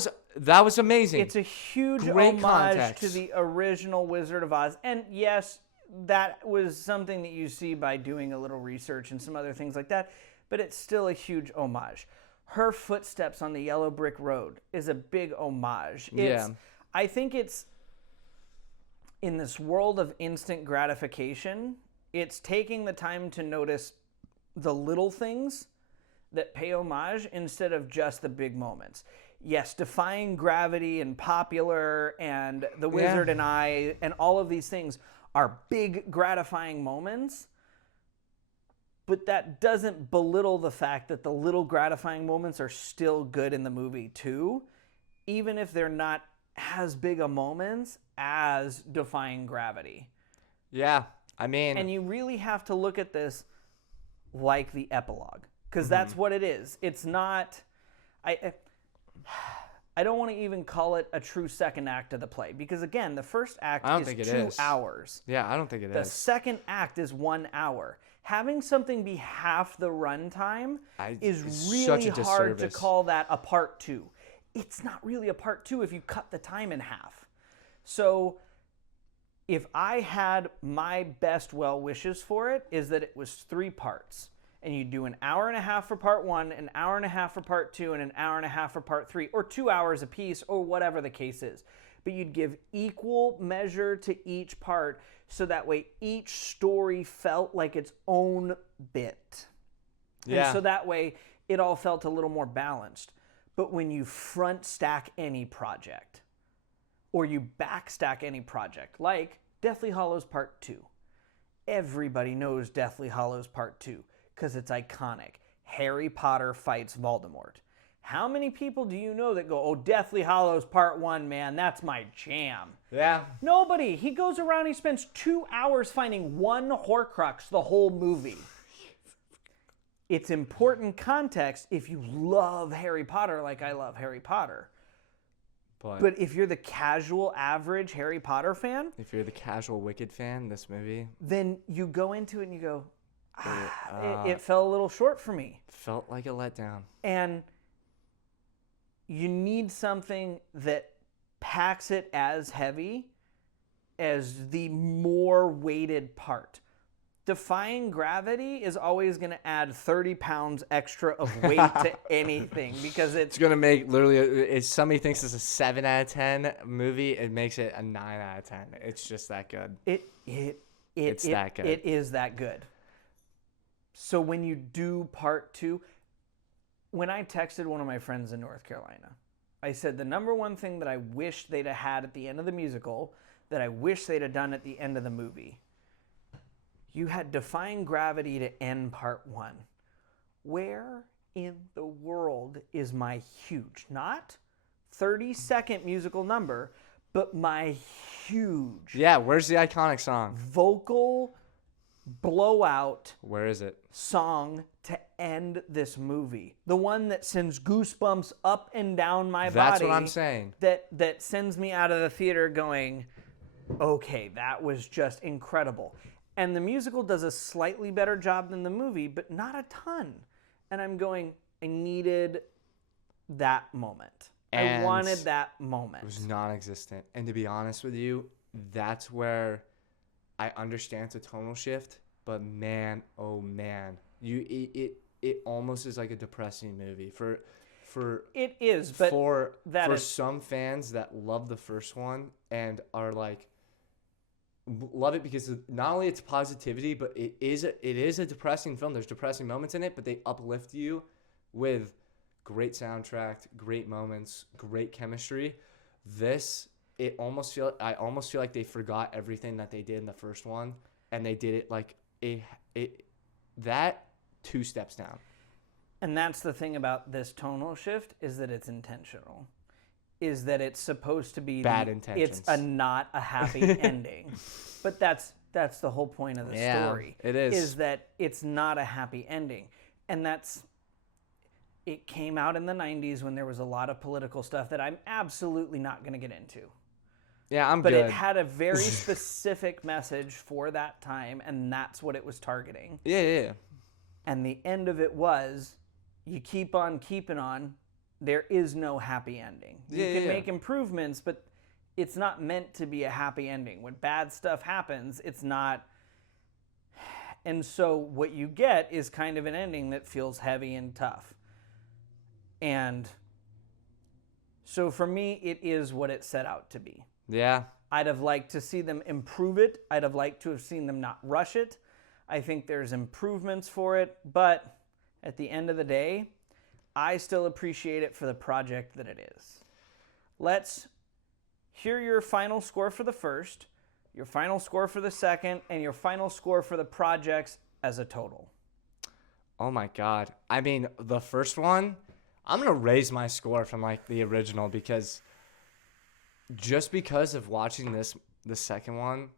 was amazing. It's a huge Great homage context. to the original Wizard of Oz. And yes, that was something that you see by doing a little research and some other things like that. But it's still a huge homage. Her footsteps on the yellow brick road is a big homage. I think it's in this world of instant gratification, it's taking the time to notice the little things that pay homage instead of just the big moments. Yes, Defying Gravity and Popular and The Wizard and I and all of these things are big gratifying moments, but that doesn't belittle the fact that the little gratifying moments are still good in the movie too, even if they're not as big a moments as Defying Gravity. Yeah, I mean... And you really have to look at this like the epilogue, because that's what it is. It's not... I don't want to even call it a true second act of the play, because again, the first act is 2 hours. Yeah, I don't think it is. The second act is 1 hour. Having something be half the runtime is really hard to call that a part 2. It's not really a part 2 if you cut the time in half. So if I had my best well wishes for it, is that it was 3 parts. And you do an hour and a half for part 1, an hour and a half for part 2, and an hour and a half for part 3, or 2 hours apiece, or whatever the case is. But you'd give equal measure to each part, so that way each story felt like its own bit. Yeah. And so that way it all felt a little more balanced. But when you front stack any project, or you back stack any project, like Deathly Hallows Part 2, everybody knows Deathly Hallows Part 2. Because it's iconic. Harry Potter fights Voldemort. How many people do you know that go, oh, Deathly Hallows Part 1, man, that's my jam? Yeah. Nobody. He goes around, he spends 2 hours finding one Horcrux the whole movie. It's important context if you love Harry Potter like I love Harry Potter. But if you're the casual, average Harry Potter fan... If you're the casual Wicked fan, this movie... Then you go into it and you go... it fell a little short for me. Felt like a letdown. And you need something that packs it as heavy as the more weighted part. Defying Gravity is always going to add 30 pounds extra of weight to anything because it's going to make literally, if somebody thinks it's a 7 out of 10 movie, it makes it a 9 out of 10. It's just that good. It's that good. It is that good. So when you do part 2, when I texted one of my friends in North Carolina, I said the number one thing that I wish they'd have had at the end of the musical, that I wish they'd have done at the end of the movie. You had Defying Gravity to end part 1. Where in the world is my huge, not 30-second musical number, but my huge Yeah, where's the iconic song? vocal blowout Where is it? song to end this movie? The one that sends goosebumps up and down my body. That's what I'm saying. That sends me out of the theater going, okay, that was just incredible. And the musical does a slightly better job than the movie, but not a ton. And I'm going, I needed that moment. I wanted that moment. It was non-existent. And to be honest with you, that's where I understand it's a tonal shift. But man, oh man, it almost is like a depressing movie for it is, but for some fans that love the first one and are like love it because not only it's positivity, but it is a depressing film. There's depressing moments in it, but they uplift you with great soundtrack, great moments, great chemistry. I almost feel like they forgot everything that they did in the first one, and they did it like that 2 steps down. And that's the thing about this tonal shift, is that it's intentional. Is that it's supposed to be bad intentions. It's not a happy ending. But that's the whole point of the story. It is. Is that it's not a happy ending. And it came out in the 90s when there was a lot of political stuff that I'm absolutely not going to get into. Yeah, I'm good. But it had a very specific message for that time, and that's what it was targeting. Yeah. And the end of it was, you keep on keeping on. There is no happy ending. You can make improvements, but it's not meant to be a happy ending. When bad stuff happens, it's not. And so what you get is kind of an ending that feels heavy and tough. And so for me, it is what it set out to be. Yeah. I'd have liked to see them improve it. I'd have liked to have seen them not rush it. I think there's improvements for it, but at the end of the day, I still appreciate it for the project that it is. Let's hear your final score for the first, your final score for the second, and your final score for the projects as a total. Oh my God. I mean, the first one, I'm going to raise my score from like the original because of watching the second one,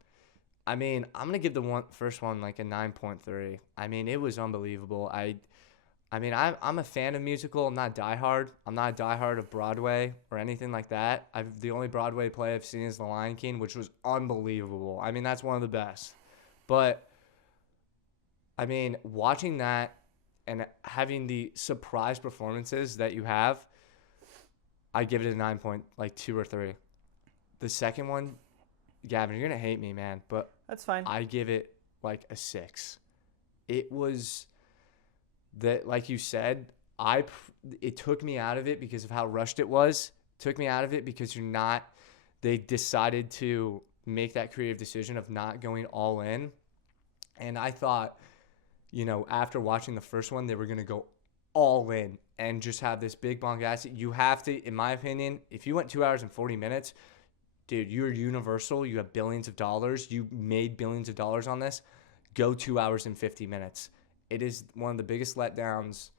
I mean, I'm going to give the first one like a 9.3. I mean, it was unbelievable. I'm a fan of musical. I'm not diehard. I'm not a diehard of Broadway or anything like that. The only Broadway play I've seen is The Lion King, which was unbelievable. I mean, that's one of the best. But, I mean, watching that and having the surprise performances that you have, I give it a 9.2 or 3. The second one, Gavin, you're going to hate me, man, but that's fine. I give it like a 6. It was that, like you said, it took me out of it because of how rushed it was. It took me out of it because they decided to make that creative decision of not going all in. And I thought, after watching the first one, they were going to go all in and just have this big bombastic. You have to, in my opinion, if you went 2 hours and 40 minutes, dude, you're Universal. You have billions of dollars. You made billions of dollars on this. Go 2 hours and 50 minutes. It is one of the biggest letdowns,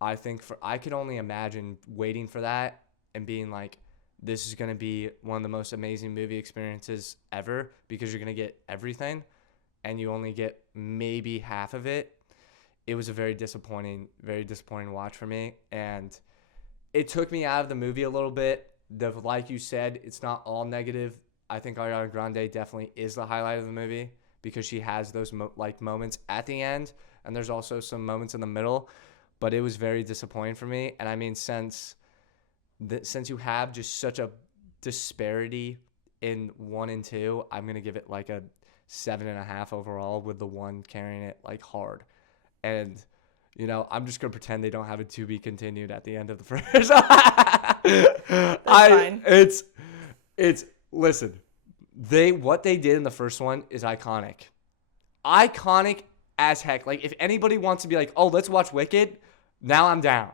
I think. I could only imagine waiting for that and being like, this is going to be one of the most amazing movie experiences ever because you're going to get everything and you only get maybe half of it. It was a very disappointing watch for me. And it took me out of the movie a little bit. Like you said, it's not all negative. I think Ariana Grande definitely is the highlight of the movie because she has those moments at the end, and there's also some moments in the middle. But it was very disappointing for me. And I mean, since you have just such a disparity in 1 and 2, I'm gonna give it like a 7.5 overall, with the 1 carrying it like hard. And I'm just gonna pretend they don't have a to be continued at the end of the first. Fine. Listen, what they did in the first one is iconic as heck. Like, if anybody wants to be like, oh, let's watch Wicked, now I'm down.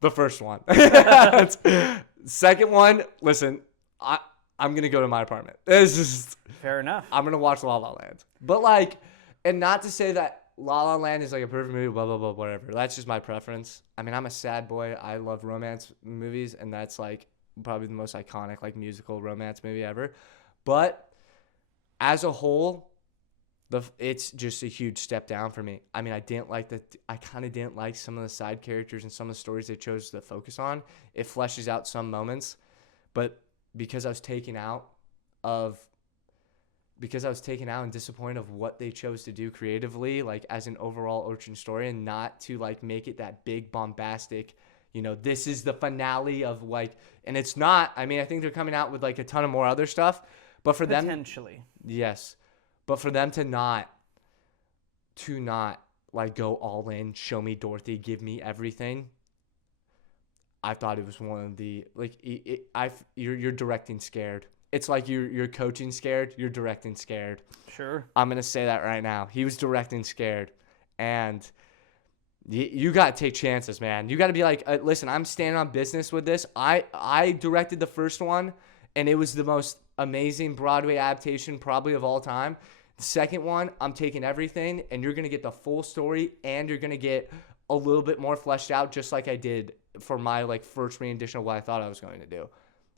The first one. Second one, listen, I'm gonna go to my apartment. It's just fair enough. I'm gonna watch La La Land. But and not to say that La La Land is like a perfect movie, blah, blah, blah, whatever. That's just my preference. I mean, I'm a sad boy. I love romance movies, and that's like probably the most iconic like musical romance movie ever. But as a whole, it's just a huge step down for me. I mean, I kind of didn't like some of the side characters and some of the stories they chose to focus on. It fleshes out some moments, but because I was taken out and disappointed of what they chose to do creatively, like as an overall origin story, and not to like make it that big bombastic, this is the finale of like, and it's not. I mean, I think they're coming out with like a ton of more other stuff, but for them, potentially, yes, but for them to not like go all in, show me Dorothy, give me everything. I thought it was one of the like you're directing scared. It's like you're coaching scared, you're directing scared. Sure. I'm gonna say that right now. He was directing scared, and you gotta take chances, man. You gotta be like, listen, I'm standing on business with this. I directed the first one, and it was the most amazing Broadway adaptation probably of all time. The second one, I'm taking everything, and you're gonna get the full story, and you're gonna get a little bit more fleshed out, just like I did for my like first rendition of what I thought I was going to do.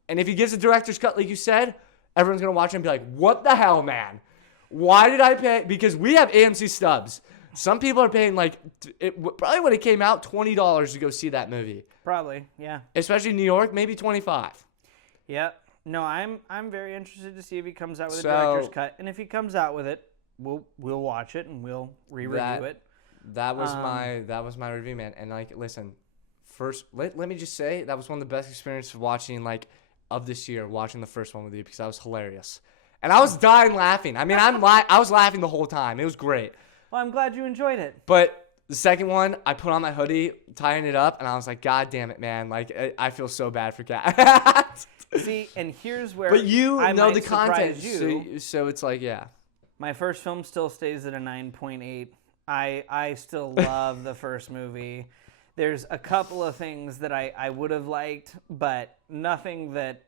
And if he gives a director's cut, like you said, everyone's going to watch it and be like, what the hell, man? Why did I pay? Because we have AMC stubs. Some people are paying probably when it came out, $20 to go see that movie. Probably, yeah. Especially in New York, maybe $25. Yep. No, I'm very interested to see if he comes out with a director's cut. And if he comes out with it, we'll watch it and we'll re-review it. That was my review, man. And like, listen, first, let me just say that was one of the best experiences watching of this year, watching the first one with you, because that was hilarious. And I was dying laughing. I mean, I was laughing the whole time. It was great. Well, I'm glad you enjoyed it. But the second one, I put on my hoodie, tying it up, and I was like, God damn it, man. Like, I feel so bad for Kat. See, and here's where but you I know the might content, you. so it's like, yeah. My first film still stays at a 9.8. I still love the first movie. There's a couple of things that I would have liked, but nothing that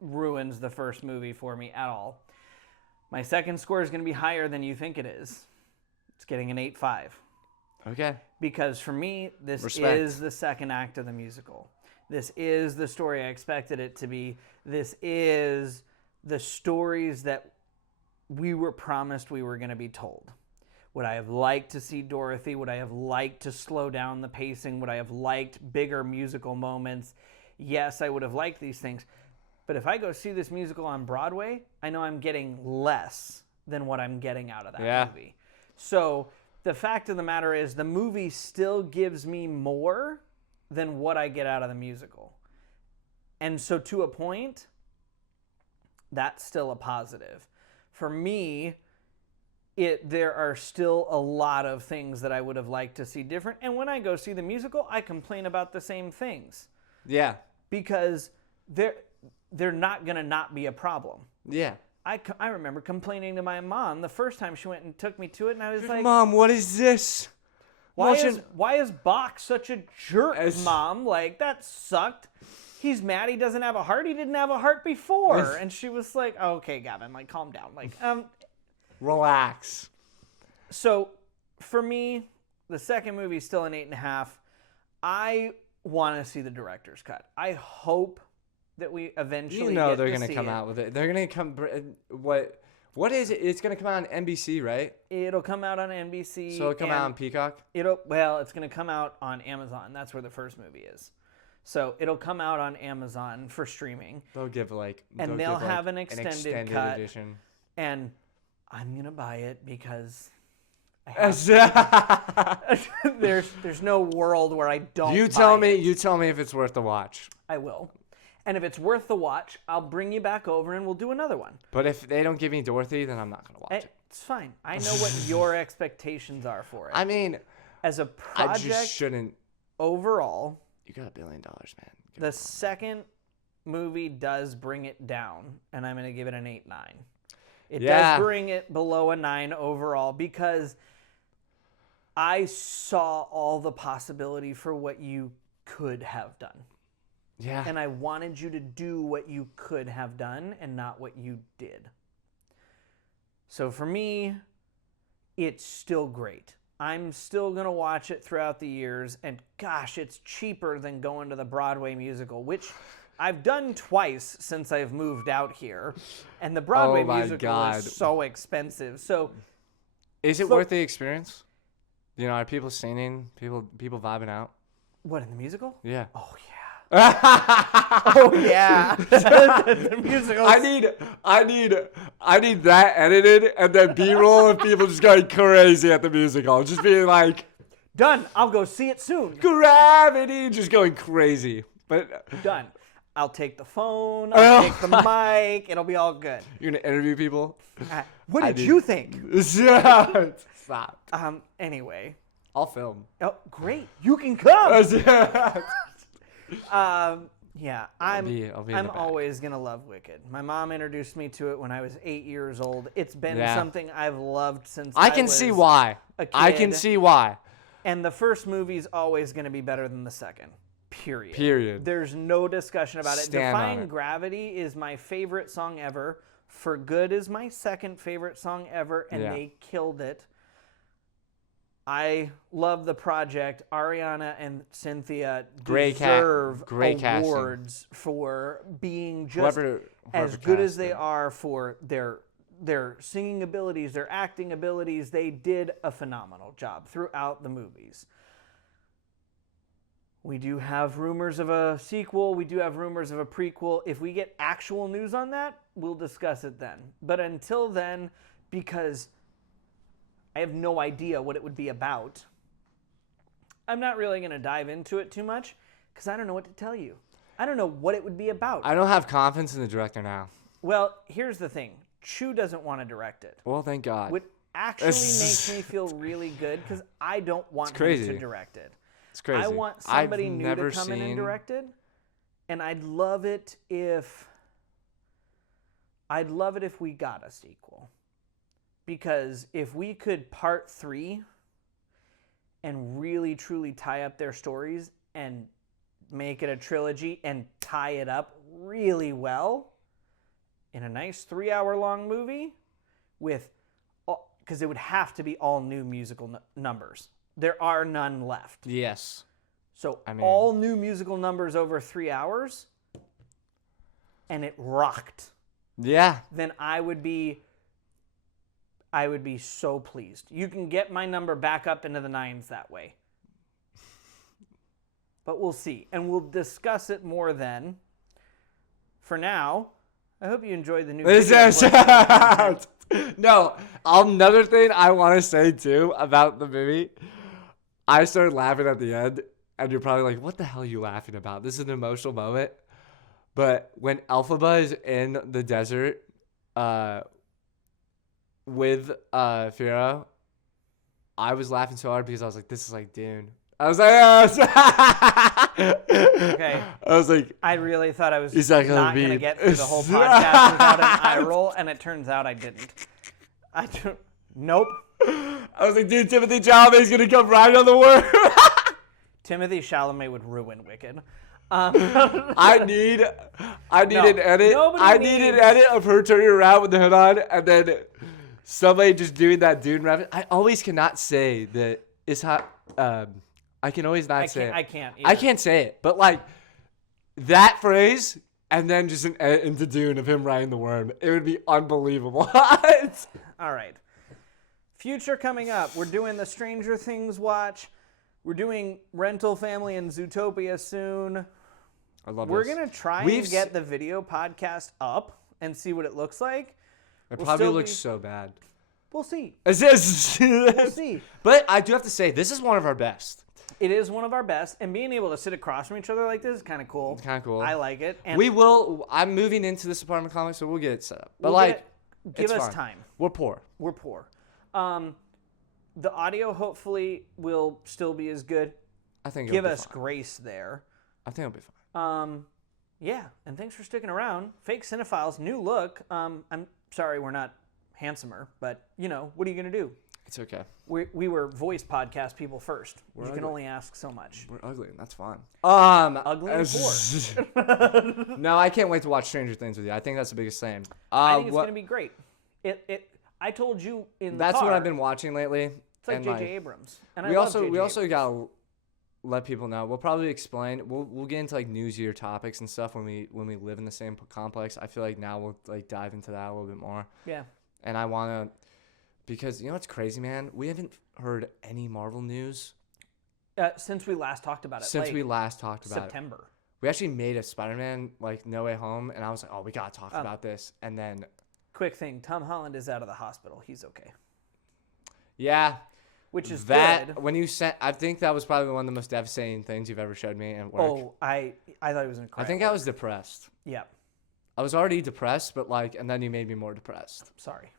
ruins the first movie for me at all. My second score is going to be higher than you think it is. It's getting an 8.5. Okay. Because for me, this Respect. is the second act of the musical. This is the story I expected it to be. This is the stories that we were promised we were going to be told. Would I have liked to see Dorothy? Would I have liked to slow down the pacing? Would I have liked bigger musical moments? Yes, I would have liked these things. But if I go see this musical on Broadway, I know I'm getting less than what I'm getting out of that movie. So the fact of the matter is the movie still gives me more than what I get out of the musical. And so to a point, that's still a positive. For me, there are still a lot of things that I would have liked to see different. And when I go see the musical, I complain about the same things. Yeah. Because they're not going to not be a problem. Yeah. I remember complaining to my mom the first time she went and took me to it, and I was like, Mom, what is this? Why is Bach such a jerk, Mom? Like, that sucked. He's mad he doesn't have a heart. He didn't have a heart before. And she was like, oh, okay, Gavin, like, calm down. Like, relax. So, for me, the second movie is still an 8.5. I want to see the director's cut. I hope that we eventually they're going to come out with it. They're going to come. What is it? It's going to come out on NBC, right? It'll come out on NBC. So it'll come out on Peacock? It's going to come out on Amazon. That's where the first movie is. So it'll come out on Amazon for streaming. They'll give they'll have an extended cut edition. And I'm going to buy it because there's no world where I don't. You tell me if it's worth the watch. I will. And if it's worth the watch, I'll bring you back over and we'll do another one. But if they don't give me Dorothy, then I'm not going to watch it. It's fine. I know what your expectations are for it. I mean, as a project, I just shouldn't. Overall, you got $1 billion, man. The second movie does bring it down, and I'm going to give it an 8.9. It does bring it below a 9 overall because I saw all the possibility for what you could have done. Yeah. And I wanted you to do what you could have done and not what you did. So for me, it's still great. I'm still going to watch it throughout the years, and gosh, it's cheaper than going to the Broadway musical, which I've done twice since I've moved out here, and the Broadway musical is so expensive. So, is it worth the experience? You know, are people singing, people vibing out? What, in the musical? Yeah. Oh, yeah. Oh yeah, the musical. I need that edited and then B-roll of people just going crazy at the musical, just being like, done. I'll go see it soon. Gravity, just going crazy. But done. I'll take the phone. I'll take the mic. It'll be all good. You're gonna interview people. What did you think? Stop. Anyway. I'll film. Oh, great. You can come. Yeah, I'm always gonna love Wicked. My mom introduced me to it when I was 8 years old. It's been something I've loved since I can see why. I can see why. And the first movie's always gonna be better than the second. Period. There's no discussion about it. Defying Gravity is my favorite song ever. For Good is my second favorite song ever, and they killed it. I love the project. Ariana and Cynthia deserve awards for being just as good as they are for their singing abilities, their acting abilities. They did a phenomenal job throughout the movies. We do have rumors of a sequel. We do have rumors of a prequel. If we get actual news on that, we'll discuss it then. But until then, because I have no idea what it would be about, I'm not really going to dive into it too much because I don't know what to tell you. I don't know what it would be about. I don't have confidence in the director now. Well, here's the thing. Chu doesn't want to direct it. Well, thank God. What actually makes me feel really good because I don't want him to direct it. It's crazy. I want somebody new to come in and direct it, and I'd love it if we got a sequel. Because if we could part 3 and really truly tie up their stories and make it a trilogy and tie it up really well in a nice 3-hour-long movie because it would have to be all new musical numbers. There are none left. Yes. So all new musical numbers over 3 hours, and it rocked. Yeah. Then I would be so pleased. You can get my number back up into the 9s that way. But we'll see. And we'll discuss it more then. For now, I hope you enjoyed the new video. No, another thing I want to say, too, about the movie. I started laughing at the end, and you're probably like, what the hell are you laughing about? This is an emotional moment. But when Elphaba is in the desert with Firo, I was laughing so hard because I was like, this is like Dune. I was like, okay. I was like, I really thought I was not going to get through the whole podcast without an eye roll, and it turns out I didn't. Nope. I was like, dude, Timothée Chalamet's going to come right on the word. Timothée Chalamet would ruin Wicked. I need an edit. I need an edit of her turning around with the hood on, and then somebody just doing that Dune reference. I always cannot say that it's hot. I can always not say it. I can't. I can't say it, but like that phrase, and then just an edit into Dune of him riding the worm. It would be unbelievable. All right. Future coming up. We're doing the Stranger Things watch. We're doing Rental Family and Zootopia soon. I love We're going to try and get the video podcast up and see what it looks like. It probably looks so bad. We'll see. We'll see. But I do have to say, this is one of our best. It is one of our best. And being able to sit across from each other like this is kind of cool. It's kind of cool. I like it. And I'm moving into this apartment complex, so we'll get it set up. But give us time. We're poor. The audio hopefully will still be as good. I think give us grace there. I think it'll be fine. Yeah, and thanks for sticking around. Fake Cine-Files, new look. I'm sorry we're not handsomer, but what are you gonna do? It's okay. We were voice podcast people first. You can only ask so much. We're ugly, and that's fine. Ugly and poor. No, I can't wait to watch Stranger Things with you. I think that's the biggest thing. I think it's gonna be great. I told you in the That's car, what I've been watching lately. It's like and, J.J. Abrams. And we I love also J.J. we also Abrams. gotta let people know. We'll probably explain. We'll get into like newsier topics and stuff when we live in the same complex. I feel like now we'll like dive into that a little bit more. Yeah. And I wanna, because you know what's crazy, man? We haven't heard any Marvel news Since we last talked about it. since like we last talked about it. September. We actually made a Spider-Man like No Way Home, and I was like, oh, we gotta talk about this. And then, Quick thing: Tom Holland is out of the hospital. He's okay. yeah. Which is that good. when you sent, I think that was probably one of the most devastating things you've ever showed me at work. Oh, I thought he was incredible. I think I was depressed. Yeah. I was already depressed, but like, and then you made me more depressed. Sorry.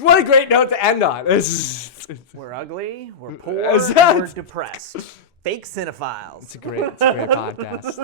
What a great note to end on. We're ugly. We're poor. And we're depressed. Fake Cine-Files. It's a great podcast.